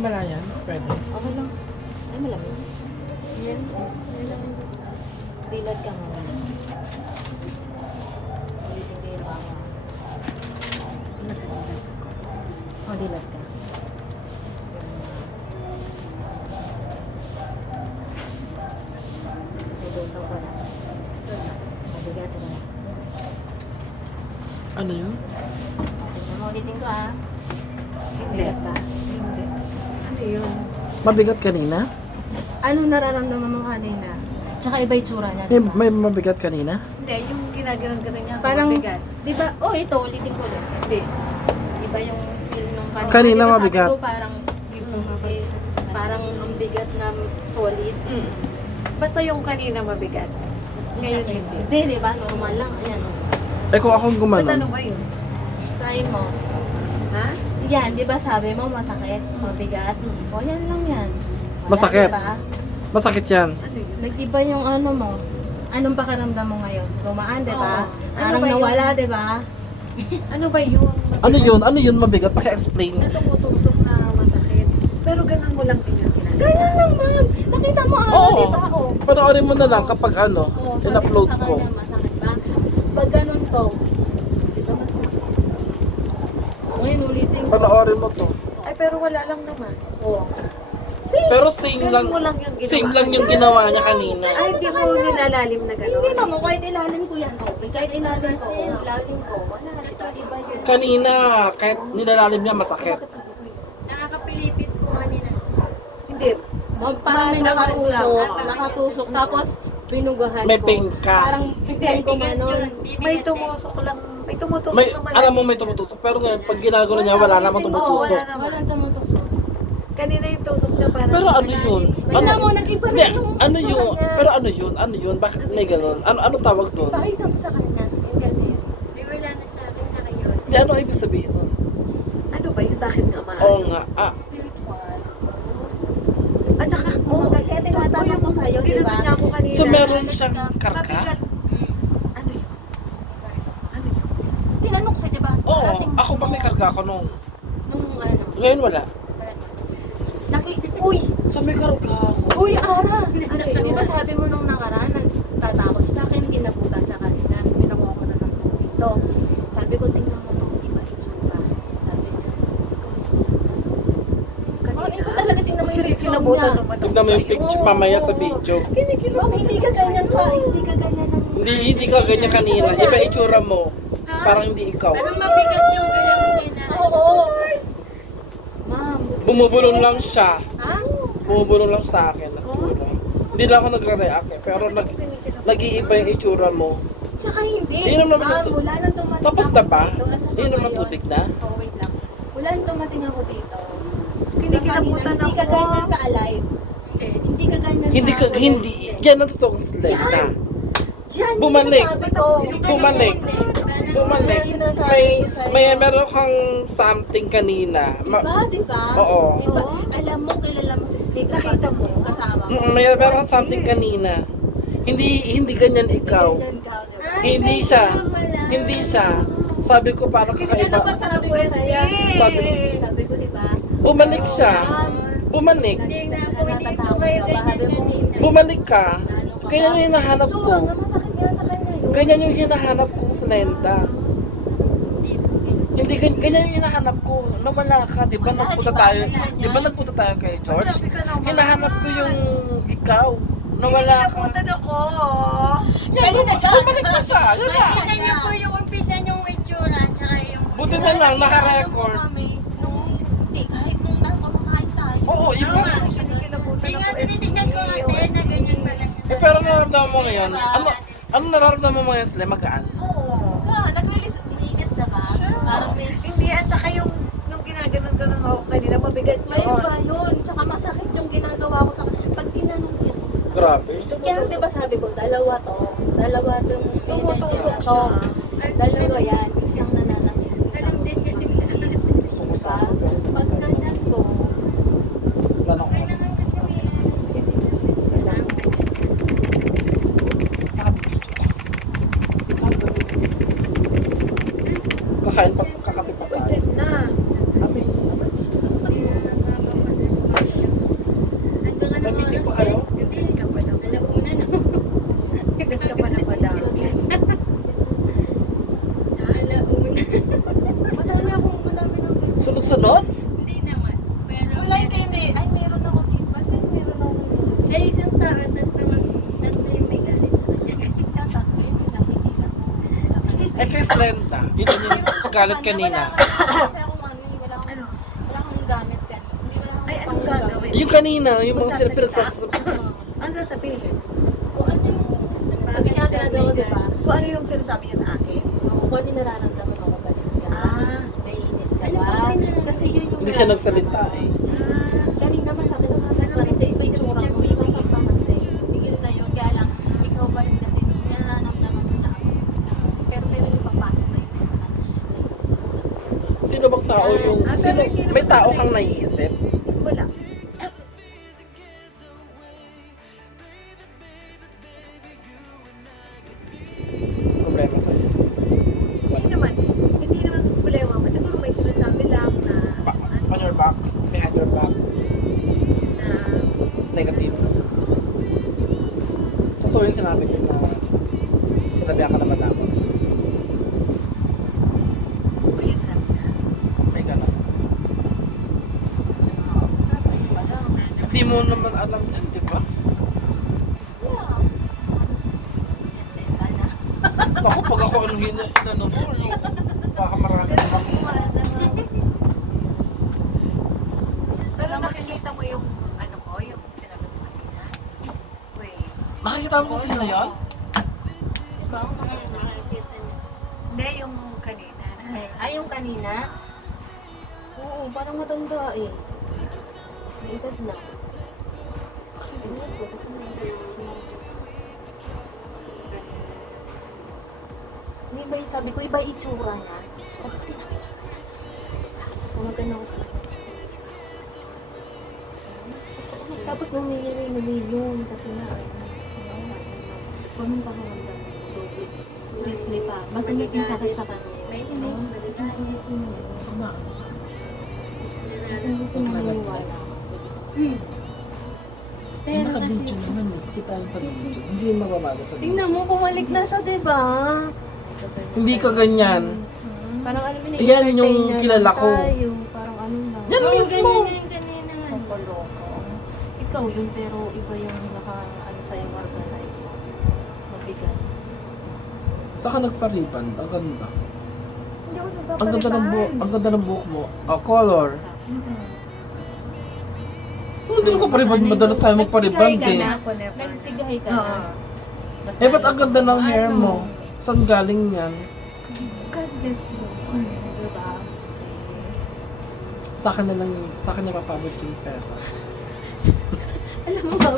Himala yan? Pwede. Okay lang. Ay, malamig. Yan. Dilad ka mo. Ulitin ka. Oh, dilad ka. Udusaw ka na. Mabigat na. Ano yun? Ulitin ko ah. Hindi. Bigat ka. Hindi. Ano yun? Mabigat kanina? Ano nararamdaman mo kanina? Tsaka iba yung tsura niya. May, diba? may mabigat kanina? Hindi, yung ginaganon niya. Parang, mabigat. di ba, oh ito, ulitin ko ulit. Hindi. Iba yung feel nung kanina. Kanina Di ba mabigat. Sabi ko parang, parang ang bigat na solid. Mm. Basta yung kanina mabigat. Ngayon hindi. Hindi, di ba? Normal lang. Ayan. Eh kung akong Ba't gumanon, ano ba yun? Try mo. Ha? Yan, di ba sabi mo masakit, mabigat? O yan lang yan. Wala, Masakit. Diba? masakit yan. Ano yun? Nag-iba yung ano mo. Anong pakiramdam mo ngayon? Gumaan, di ba? Oo. Ano Parang ba yun? nawala, di ba? Ano ba yun? Ano yun? Ano yun mabigat? Paki-explain. Na tumutusok na masakit. Pero ganun mo lang din yung ginagawa. Ganyan lang, ma'am. Nakita mo ano, Oo. di ba? Oh. Panoorin mo na lang kapag ano, Oo, sabi in-upload sa ko. kanya, masakit ba? Pag ganun ko, di ba masakit? Ngayon, ulitin ko. Panoorin mo to. Ay, pero wala lang naman. Oo. Pero same Ganun lang, mo lang yung ginawa. same lang yung ginawa niya kanina. Ay, hindi mo nilalalim na gano'n. Hindi naman, kahit ilalim ko yan. Okay, kahit ilalim ko, ilalim ko. Wala, ito, iba yun. Kanina, kahit nilalalim niya masakit. Nakakapilipit po kanina. Hindi. Parang may Matransfer lang. nakatusok, tapos pinugahan May ko. pain ka. Parang bigyan ko manon. May tumusok lang. May tumutusok May, naman. alam mo may tumutusok, pero ngayon, pag ginagawa niya, wala namang Oo, tumutusok. wala naman. Walang tumutusok. Kanina yung tusok niya parang... Pero ano yun? Tingnan mo, nag-iba Hindi, rin yung ano itsura yun? niya. Pero ano yun? Ano yun? Bakit may ganun? Ano tawag doon? Pakita mo sa kanya. Yung ganyan. May wala na sa atin na kayo. Hindi, ano ibig sabihin nun? Ano ba yun? Bakit nga maaari? Oo nga. Spiritual. At saka, Oo, kaya tinatanong ko sa'yo, di ginano ba? niya ako kanina. So meron siyang karka? Mabigat. Ano yun? Ano yun? Tinanong ko, di ba? Oo, Parating ako ba may karga ako nung... Nung ano. Ngayon wala. Uy! So may karga ako. Uy, Ara! Ano yun? Di ba sabi mo nung nakaraan, nagtatakot siya sa akin, kinabutan siya kanina. Pinakuha ko na ng tubig to. Sabi ko, tingnan mo to, iba itsura. Sabi niya, Kanina? ikaw talaga tingnan mo yung picture Kinabutan niya. naman ako Tignan mo yung sa'yo. picture mamaya sa video. Ma'am, hindi ka ganyan ka. Hindi ka ganyan ng... Hindi ka ganyan kanina. Iba itsura mo. Parang hindi ikaw. Pero mabigat yung gano'n din na. Oo! Ma'am. Bumubulong lang siya. Ha? Bumubulong lang sa akin. Hindi lang ako nagre-react eh. Pero nag-iiba yung itsura mo. Tsaka hindi. Inom naman siya Ma'am, tu- wala nang dumating Tapos ako na ba? dito, at saka Inom ng ngayon. tubig na? Oh, wait lang. Wala nang dumating ako dito. Kinikilabutan Hindi ka ako. ganyan ka-alive. Hindi ka ganyan Hindi ka, hindi. Yan ang totoong slide na. Yan, Bumalik. sinasabi ko. Bumalik. Bumalik. May meron kang something kanina. Diba? Oo. Diba? Alam mo, kilala mo si Slay kapag Nakita mo? kasama mo. May meron kang something kanina. Hindi ganyan ikaw. Ganyan ka, diba? Hindi siya. Hindi siya. Sabi ko parang Ano kakaiba. ba sabi ko sa'yo? Sabi ko, diba? Bumalik siya. Bumalik. Hindi na ako hindi ko Natatakot kayo ka ba? Sabi mo, hindi. Bumalik ka. Kaya yung hinahanap So, ko. masakit nga sa kanya yun. Ganyan yung hinahanap kong slenda. Hindi, ganyan yung hinahanap ko. Nawala ka, di ba? Nagpunta tayo, di ba nagpunta tayo kay George? Hinahanap ko yung ikaw. Nawala ka. Kinikilabutan ako. Kaya na siya. Bumalik na siya. Yun na. Tingnan niyo po yung umpisa niyong itsura tsaka yung... Buti na lang, naka-record. Hindi, kahit nung kumakain tayo. Oo, iba. Kinikilabutan Hindi nga ako. tinitignan ko ate na ganyan pala siya. Eh, pero nararamdaman mo ngayon, ano nararamdaman mo ngayon sila? Magaan? Oo. Nag-release, umiinit na ba? Parang may... Hindi, at saka yung ginaganon-ganon ako kanina, mabigat May yun. ba yun? Tsaka masakit yung ginagawa ko sa kanya. Pag ginanong yun. Grabe. Kaya di ba sabi ko, dalawa to. Dalawa tong Tumutusok to. siya. Dalawa yan. Isang nananakit. Alam din kasi Gusto ko Diba? sa Pag ganyan ko, Tanong ko. Kakain pa, kakape pa tayo. Pwede na. Kami. Eh kay Slenda, yun yung galit kanina. Kasi ako wala akong gamit kan. Hindi wala akong Ay, anong gagawin? Yung kanina, yung mga sila pinagsasabi. Ano sasabihin? Kung ano yung sabi niya tinadaw, di ba? Kung ano yung sinasabi niya sa akin? Oo, kung ano yung nararamdaman ako kasi ka. Naiinis ka Ano ba? ba yung nararamdaman? Kasi yun yung Hindi siya nagsalita eh. Kanina naman sabi ko, parang sa iba yung tsura mo, iba sa pangante. Sigil na yun, kaya lang, ikaw pa rin kasi nararamdaman mo na ako. Pero meron yung papasok sa isip mo na. Sino bang tao yung... Sino, may tao kang naiisip? Wala. Problema sa'yo. Hindi naman problema mo. Siguro may sinasabi lang na, On your back, behind your back, na negative. Totoo yung sinabi ko na sinabihan ka na madama. may sinabi na. May gano'n. Hindi mo naman alam yan, di ba? Ako, pag ako ano hinano mo, yung baka marami naman. Pero nakikita mo yung ano ko, yung sinabi mo kanina. Wait. Nakikita mo kung sino yun? Hindi, yung kanina. Ay, yung kanina? Oo, parang matanda eh. May edad na. Ewan ko, kasi hindi ba yung sabi ko, iba itsura niya? So, pati na itsura. Kumaganda ko sa kanya. Tapos namilon kasi na, kung pa karamdam mo, may pa. Basta mas masakit sa kanya. Suma. Hindi ko naniniwala. Eh, naka-video naman eh. Kita yun sa video. Hindi yung mababago sa video. Tingnan mo, bumalik na siya, diba? Hindi ka ganyan. Parang alam mo na, Yan yung entertain niya kilala lang ko. tayo. Parang ano lang. Yan mismo! Kapaloko. Ikaw yun, pero iba yung naka-ano sa'yo, marka sa'yo. Mabigat. Saan ka nagpariban? Ang ganda. Hindi ako Ang ganda ng buhok. Ang ganda ng buhok mo. Oh, color. Hindi ko pariban. Madalas tayo magpariban Nagtigay eh. ka na. Nagtigay ka na. Basta Eh, ba't ang ganda ng hair ano, mo? Saan galing yan? God bless you. Diba? Sa akin na lang, sa akin na papabot yung pera. Alam mo ba?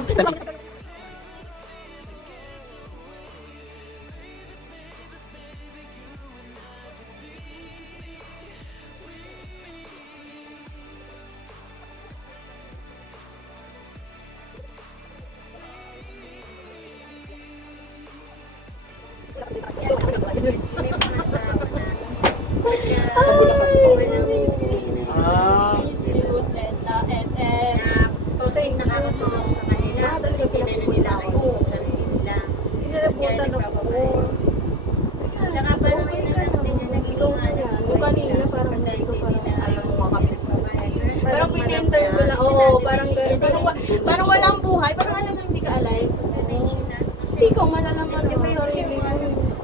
Sa Bulacan to. Ah, Pinalabutan ako. Tsaka parang yun na lang din yung naging Yung kanina, parang hindi ko parang ayaw mo makapit. Parang Parang pin-interview lang. Oo, parang gano'n. Parang walang buhay. Parang alam mo hindi ka alive. Hindi ko malalaman mo sa sarili mo.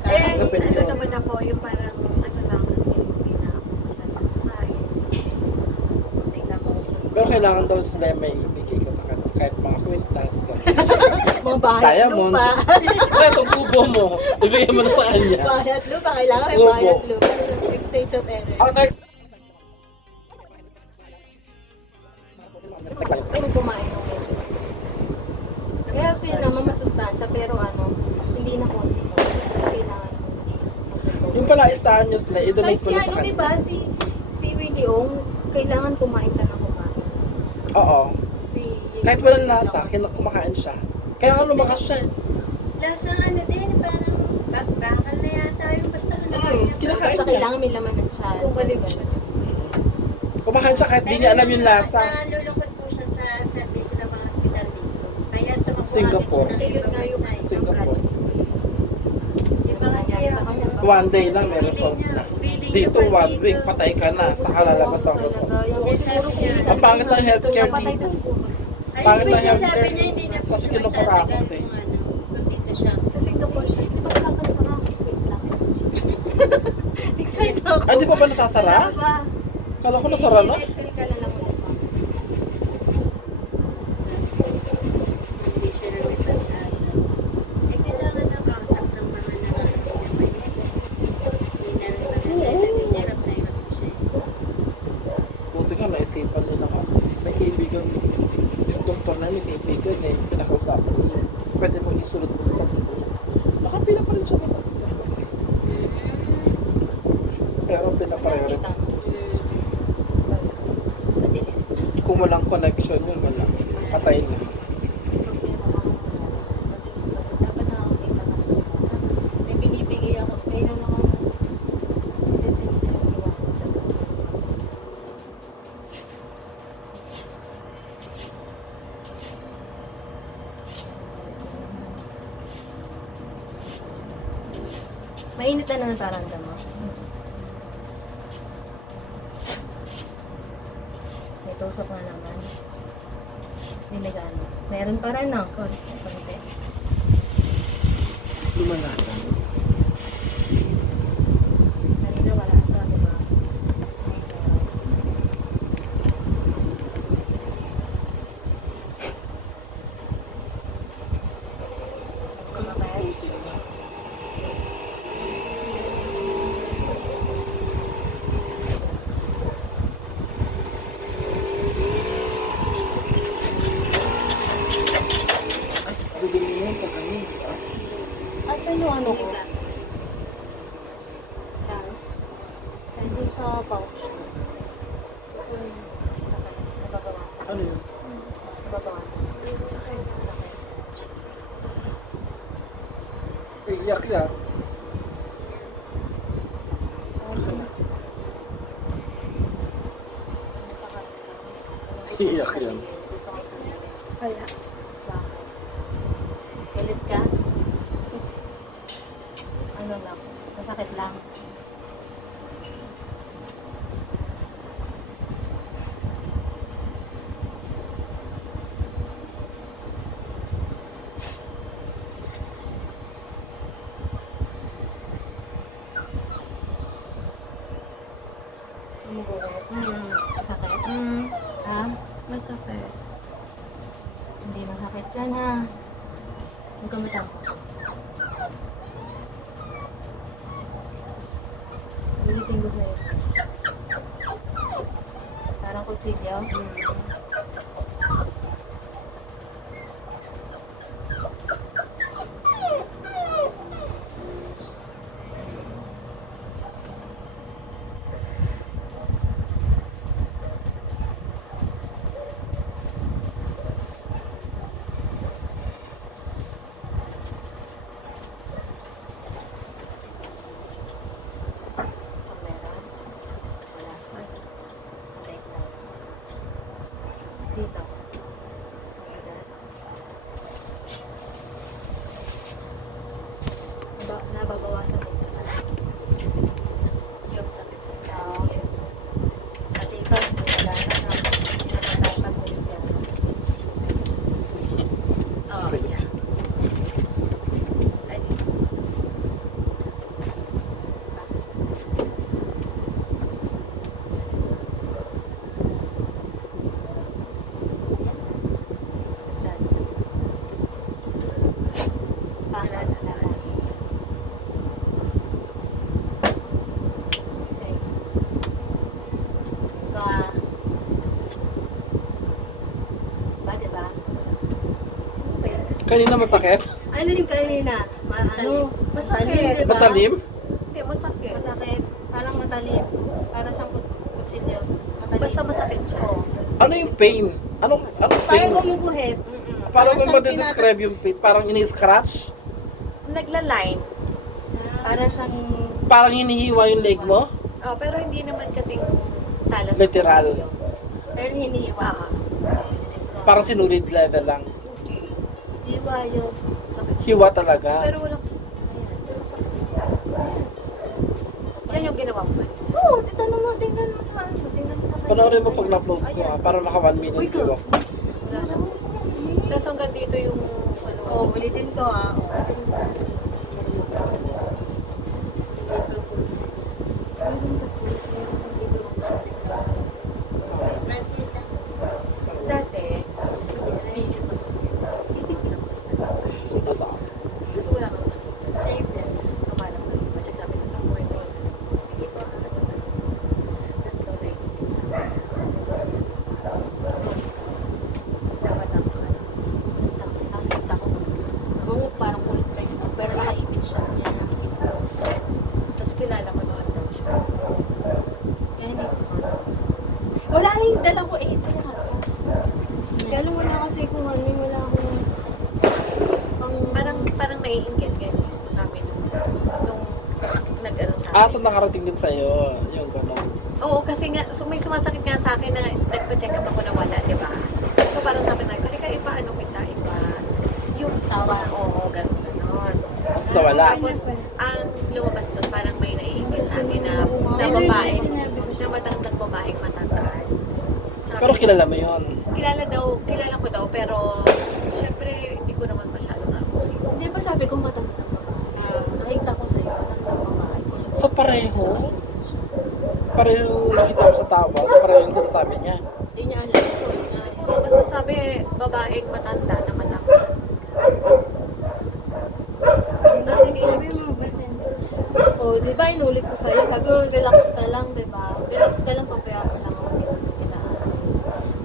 Eh, ano naman ako, yung parang, ano lang kasi, hindi na ako masyadong kumain. Tingnan mo. pero kailangan daw sila may ibigay ka sa kanya. Kahit mga kwintas ka. Mga bahay, Diamond. lupa. Kaya itong kubo mo, ibigay mo na sa kanya. Bayad lupa. Kailangan may Opo. bayad lupa. Exchange of energy. Ang next, Ay, kumain ng medyo. Kaya sila naman masustansya, pero ano, hindi na konti. Kailangan. yung pala istahan nyo sila, i-donate Kahit mo si na sa ano, kanya. diba, si Willie Ong, kailangan kumain ka ng kumain. Oo. Si Kahit walang lasa, kumakain siya. Kaya nga lumakas siya. Lasa ano din, parang bakbakal na yata yung basta ano. Kinakain Basta niya. kailangan may laman ng siya. Bumalik siya. Kumakain siya kahit di niya alam yung lasa. Nalulungkot po siya sa service ng mga hospital dito. Kaya tumakuha Singapore. siya ng Yun nga yung website. Singapore. Yung mga nangyari sa kanya. One day lang may result na. Dito, 1 week, patay ka na. Saka lalabas ang result. Ang pangit ng healthcare dito. Pangit ng healthcare dito. Kasi kinukurakot eh. Nandito siya. Sa Singapore siya. Di ba nakakasarap? Wait lang. ako. Ay, di pa ba nasasara? Wala ba? Kala ko nasara na. Excel ka na lang ulit. Hindi siya namin pag-aayos. Eh, kailangan na kausap ng mga nangangailangan. Hindi na rin maganda. Hirap na hirap siya. Buti nga, naisipan nila nga. May kaibigan, yung doktor na may kaibigan eh, pinakausapan niya. Pwede mo isulot mo sa tito niya. Nakapila pa rin siya sa sila. Pero pinapriority. Kung walang connection yun, wala. Patay na. Dapat nakakita ka. May binibigay ako. Kaya naman kasi sa iyo. Mainit na naman parang mo. May tusok na naman. Niligano. Meron pa rin, no? Konti. Lumalata. Kanina wala ito, di ba? Kumapayag. Pusin na. Ay, dudumi mo pag ano. Asan yung ano ko? Nandun sa pouch. Nababawasan. Ano yun? Nababawasan. Sakit. Iyak yan. Iyak yan. Wala. Bakit? Galit ka? Ano lang? Masakit lang. Sumugulit. Masakit. Ha? Masakit. Hindi masakit yan ha. Huwag ka matampo. Ulitin ko sa'yo. Parang kutsilyo. Kung meron. Wala. Wait lang. Dito. Nababawasan din sa kanan. Yung sakit sa kanan. Yes. Pati ikaw, wala na. Pinapatapatulis ka. Oh, yeah. Ay, dito. Diyan. Para na lang. Sige. Ito ah. Diba? Kanina masakit? Ano din kanina? Ano? Masakit. Diba? Matalim? Hindi, masakit. Masakit. Parang matalim. Parang siyang kutsilyo. Matalim. Basta masakit siya. Oo. Ano yung pain? Anong pain? Parang gumuguhit. Parang kung siyang describe yung pain, parang ini-scratch? Nagla-line. Para siyang... Parang hinihiwa yung leg mo? Oh, pero hindi naman kasing talas. Literal. Pero hinihiwa. Parang sinulid level lang. Hiwa yung... Sakit. Hiwa talaga. Pero walang yan yung ginawa mo. Oo, tingnan mo sa ano. Tingnan mo sa Panoorin mo pag na-upload ko ha, para maka 1 minute Uy, ko. Wala na. Tapos hanggang dito yung ano. Oo, ulitin ko ah. Meron naiinggit, ganyan. Sabi nung nag-ano sa Ah, so nakarating din sa'yo. Yung gano'n. Oo, kasi nga, may sumasakit nga sa akin na nagpa-check up ako na wala, di ba? So parang sabi na, halika ipaano kita, yung tawa, oo, ganon. Tapos nawala. Tapos, ang lumabas doon, parang may naiingit sa akin na babae, na matandang babaeng matangkad. Sabi Pero ko, kilala mo yun. kilala ko daw, pero syempre, hindi ko naman masyadong alam kung sino. Di ba sabi ko matanda ka ba? Nakita ko sa'yo, matanda ka ba? So pareho. Pareho yung nakita mo sa tawa. So pareho yung sinasabi niya. Hindi niya alam ko. Hindi niya alam. Siguro, basta sabi, babaeng matanda na matangkad. Tapos iniisip ko, Oh, di ba inulit ko sa'yo? Sabi ko, relax ka lang, di ba? Relax ka lang, papaya mo lang ako. Hindi na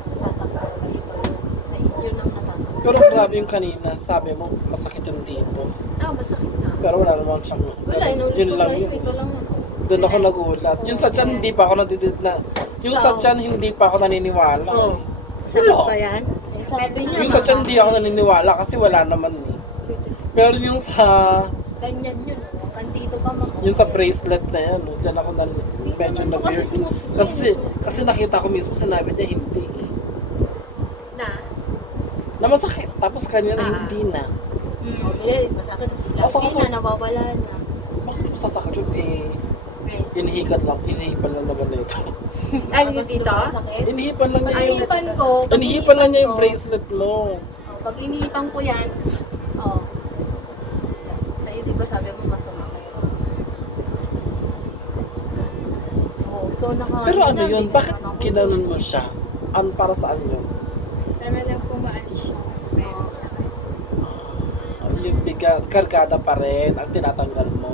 nasasaktan ka. Iba yun. Sa inyo nang nasasaktan. Pero grabe yung kanina. Sabi mo, masakit yung dito. masakit na. Pero wala namang siyang... Wala, inulit Yun ko lang sa'yo. yun. Ito lang ako. Doon ako nagulat. Yung sa tiyan, hindi pa ako nadidid na... Yung sa tiyan, hindi pa ako naniniwala. Oh. Wala. Ba yan? Eh, sabi niya, Yung sa tiyan, hindi ako naniniwala kasi wala naman eh. Pero yung sa... ganyan yun. Oh. Kandito pa mga. Yung sa bracelet na yan, no, dyan ako medyo naman po kasi na-weird. sinuot Kasi nakita ko mismo, sinabi niya hindi eh. Na masakit. Tapos kanya na hindi na. Oh, yeah, masakit. Masakit. Lagi na, nawawala na. Bakit masasakit yun eh? Inihipan lang naman na ito. Ay, yung dito? Masakit. Inihipan lang niya yung... Inihipan ko. Inihipan lang niya yung bracelet mo. Oh, pag inihipan ko yan, oh. Sa'yo, di ba sabi mo masama kayo? Oh, ikaw naka... Pero ano yun? Bakit ginanon mo siya? Para saan yun? Para lang po maalis siya. Meron sa akin. Yung bigat, kargada pa rin ang tinatanggal mo.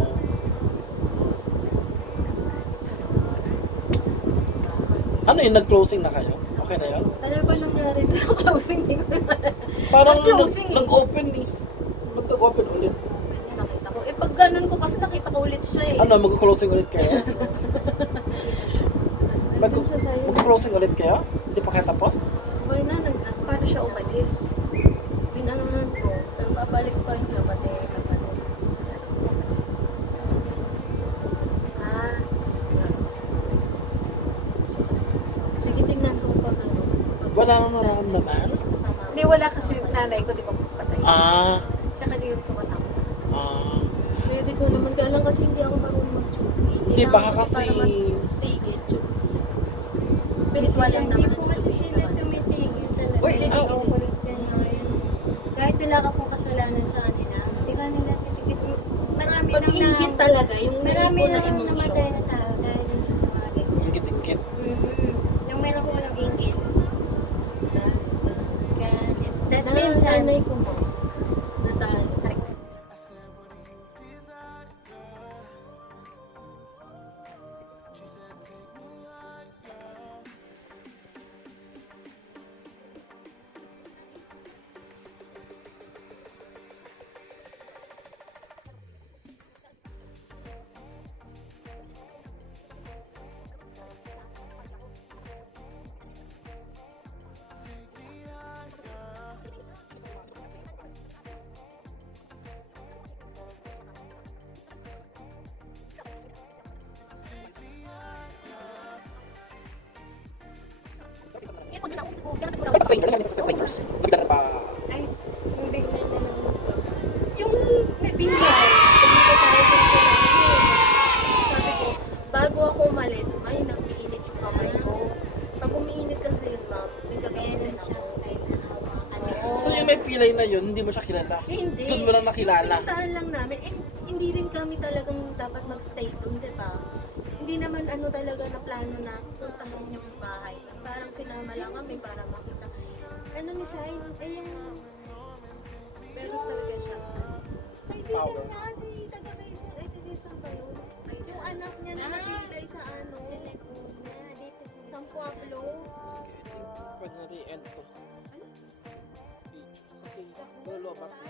Ano yun? Nag-closing na kayo? Okay na yun? Ano ba nangyari dito? Closing din ko na. Parang Nag-closing eh. nag-open eh. Nag-open ulit. Nakita ko. Eh, pag ganun ko kasi nakita ko ulit siya eh. Ano, mag-closing ulit kayo? Nandun siya sa'yo. Mag-closing ulit kayo? Hindi pa kayo tapos? Okay na, Paano siya umalis? Ginanunan ko. Pero babalik pa yung kapatid. Ah, Sige, tingnan ko pa ano. Wala nang nararamdaman? Kasama. hindi, wala kasi yung nanay ko, di ba patay? Ah, Siya kasi yung sumasama sa akin. ah. Pwede ko naman. Kaya lang kasi hindi ako marunong mag-chupi. Hindi, baka kasi- Tigil, chupi. Spiritual lang Hindi naman po ang kasi chupi sa sila kanila. tumitigil talaga. Uy, Hindi ah. ko kulit yan ngayon. Kahit wala ka pong kasalanan sa kanila, hindi ka nila titigil. Marami Pag nang ingit talaga, yung marami naipo na nang namatay emosyon. na tao dahil hindi sa mga ganyan. Ingit-ingit. Nung meron ko walang inggit. Kaya, that's Nanay minsan, ko mo. Nadali. ay, yung bigla na lang ito. Yung may bingay, pumunta tayo dun sa namin. Sabi ko, bago ako umalis, may nag-iinit yung kamay ko. Pag umiinit kasi yun, ma'am, may gagawin ako. So yung may pilay na yun, hindi mo siya kilala? Hindi. Doon mo lang nakilala? Pinuntahan lang namin. Eh, hindi rin kami talagang dapat mag-stay doon, di ba? Hindi naman ano talaga na plano na puntahan yung bahay. Parang sinama lang kami para makita. Ano ni Shai? Eh, yung... Pero talaga siya. Ay, di Power. na si Tagabaysan. Ay, di saan ba yun? Yung anak niya na napilay sa ano? Sa Pueblo. Pwede na rin end to. Kasi, lulobas na.